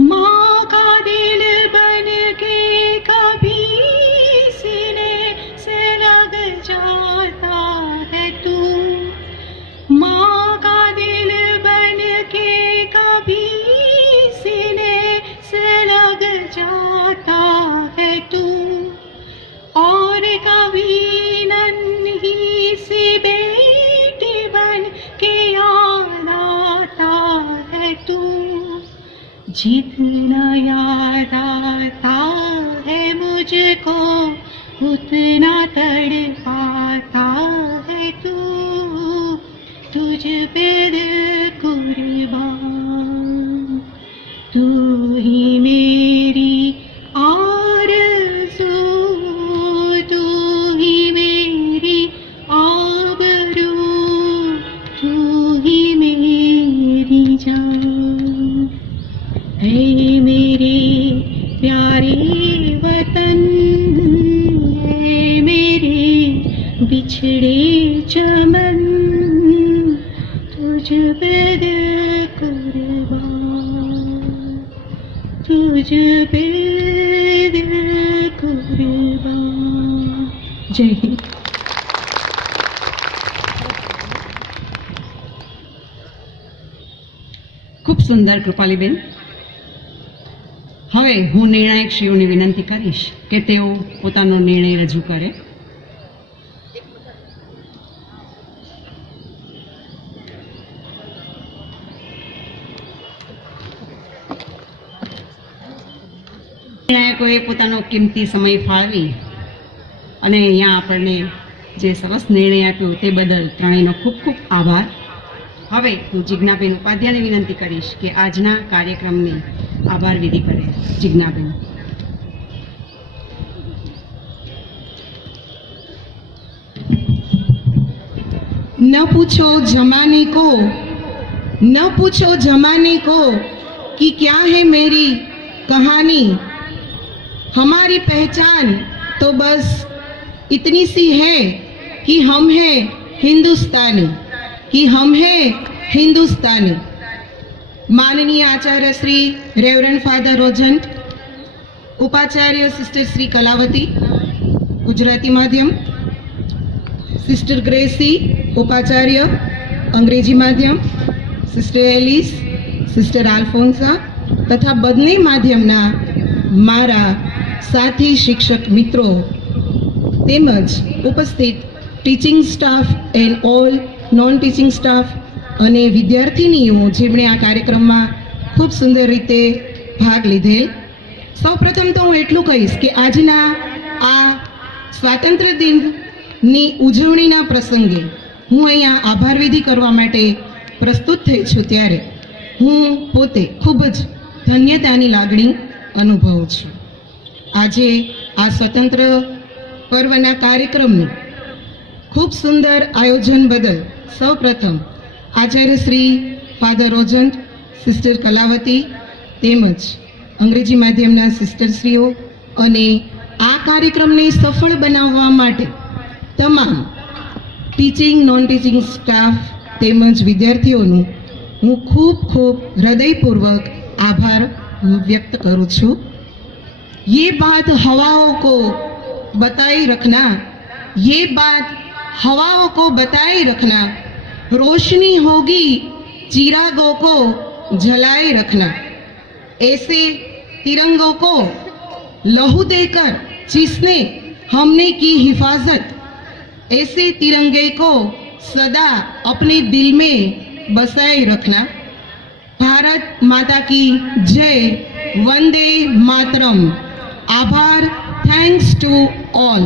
माँ का दिल बन के कभी सीने से लग जाता है तू, माँ का दिल बन के कभी सीने से लग जाता है तू, और कभी नन्ही सी बेटी बन के याद आता है तू, जितना याद आता है मुझको उतना तड़पाता है तू, तुझ तुझ पे दिल कुर्बान, तू ही मेरी आरज़ू, तू ही मेरी आबरू, तू ही मेरी जान। है मेरे प्यारे वतन, है मेरे बिछड़े चमन, तुझ पे दिल कुर्बान, तुझ पे दिल कुर्बान। जय हिंद। ખૂબ સુંદર કૃપાલીબેન. હવે હું નિર્ણાયકશ્રીઓને વિનંતી કરીશ કે તેઓ પોતાનો નિર્ણય રજૂ કરે. નિર્ણાયકોએ પોતાનો કિંમતી સમય ફાળવી અને અહીંયા આપણને જે સરસ નિર્ણય આપ્યો તે બદલ ત્રણેયનો ખૂબ ખૂબ આભાર. હવે હું જિજ્ઞાબેન ઉપાધ્યાયને વિનંતી કરીશ કે આજના કાર્યક્રમની આભાર વિધિ કરે. જિજ્ઞાબેન. न पूछो जमाने को, न पूछो जमाने को कि क्या है मेरी कहानी, हमारी पहचान तो बस इतनी सी है कि हम हैं हिंदुस्तानी, कि हम हैं हिंदुस्तानी। माननीय आचार्य श्री रेवरेंड फादर रोजंट, उपाचार्य सिस्टर श्री कलावती गुजराती माध्यम, सिस्टर ग्रेसी उपाचार्य अंग्रेजी माध्यम, सिस्टर एलिस, सिस्टर आल्फोंसा तथा बदने माध्यमना मारा साथी शिक्षक मित्रों તેમજ ઉપસ્થિત teaching staff and all non teaching staff અને વિદ્યાર્થીનીઓ જેમણે આ કાર્યક્રમમાં ખૂબ સુંદર રીતે ભાગ લીધેલ. સૌપ્રથમ તો હું એટલું કહીશ કે આજના આ સ્વાતંત્ર્ય દિનની ઉજવણીના પ્રસંગે હું અહીંયા આભાર વિધિ કરવા માટે પ્રસ્તુત થઈ છું ત્યારે હું પોતે ખૂબ જ ધન્યતાની લાગણી અનુભવું છું. આજે આ સ્વતંત્ર પર્વના કાર્યક્રમનું ખૂબ સુંદર આયોજન બદલ સૌપ્રથમ આચાર્ય શ્રી ફાધર રોજન્ટ, સિસ્ટર કલાવતી તેમજ અંગ્રેજી માધ્યમના સિસ્ટરશ્રીઓ અને આ કાર્યક્રમને સફળ બનાવવા માટે તમામ ટીચિંગ નોન ટીચિંગ સ્ટાફ તેમજ વિદ્યાર્થીઓનું હું ખૂબ ખૂબ હૃદયપૂર્વક આભાર વ્યક્ત કરું છું. ये बात हवाओं को बताए रखना, ये बात हवाओं को बताए रखना, रोशनी होगी चिरागों को जलाए रखना, ऐसे तिरंगों को लहू देकर जिसने हमने की हिफाजत, ऐसे तिरंगे को सदा अपने दिल में बसाए रखना. भारत माता की जय, वंदे मातरम. आभार. Thanks to all.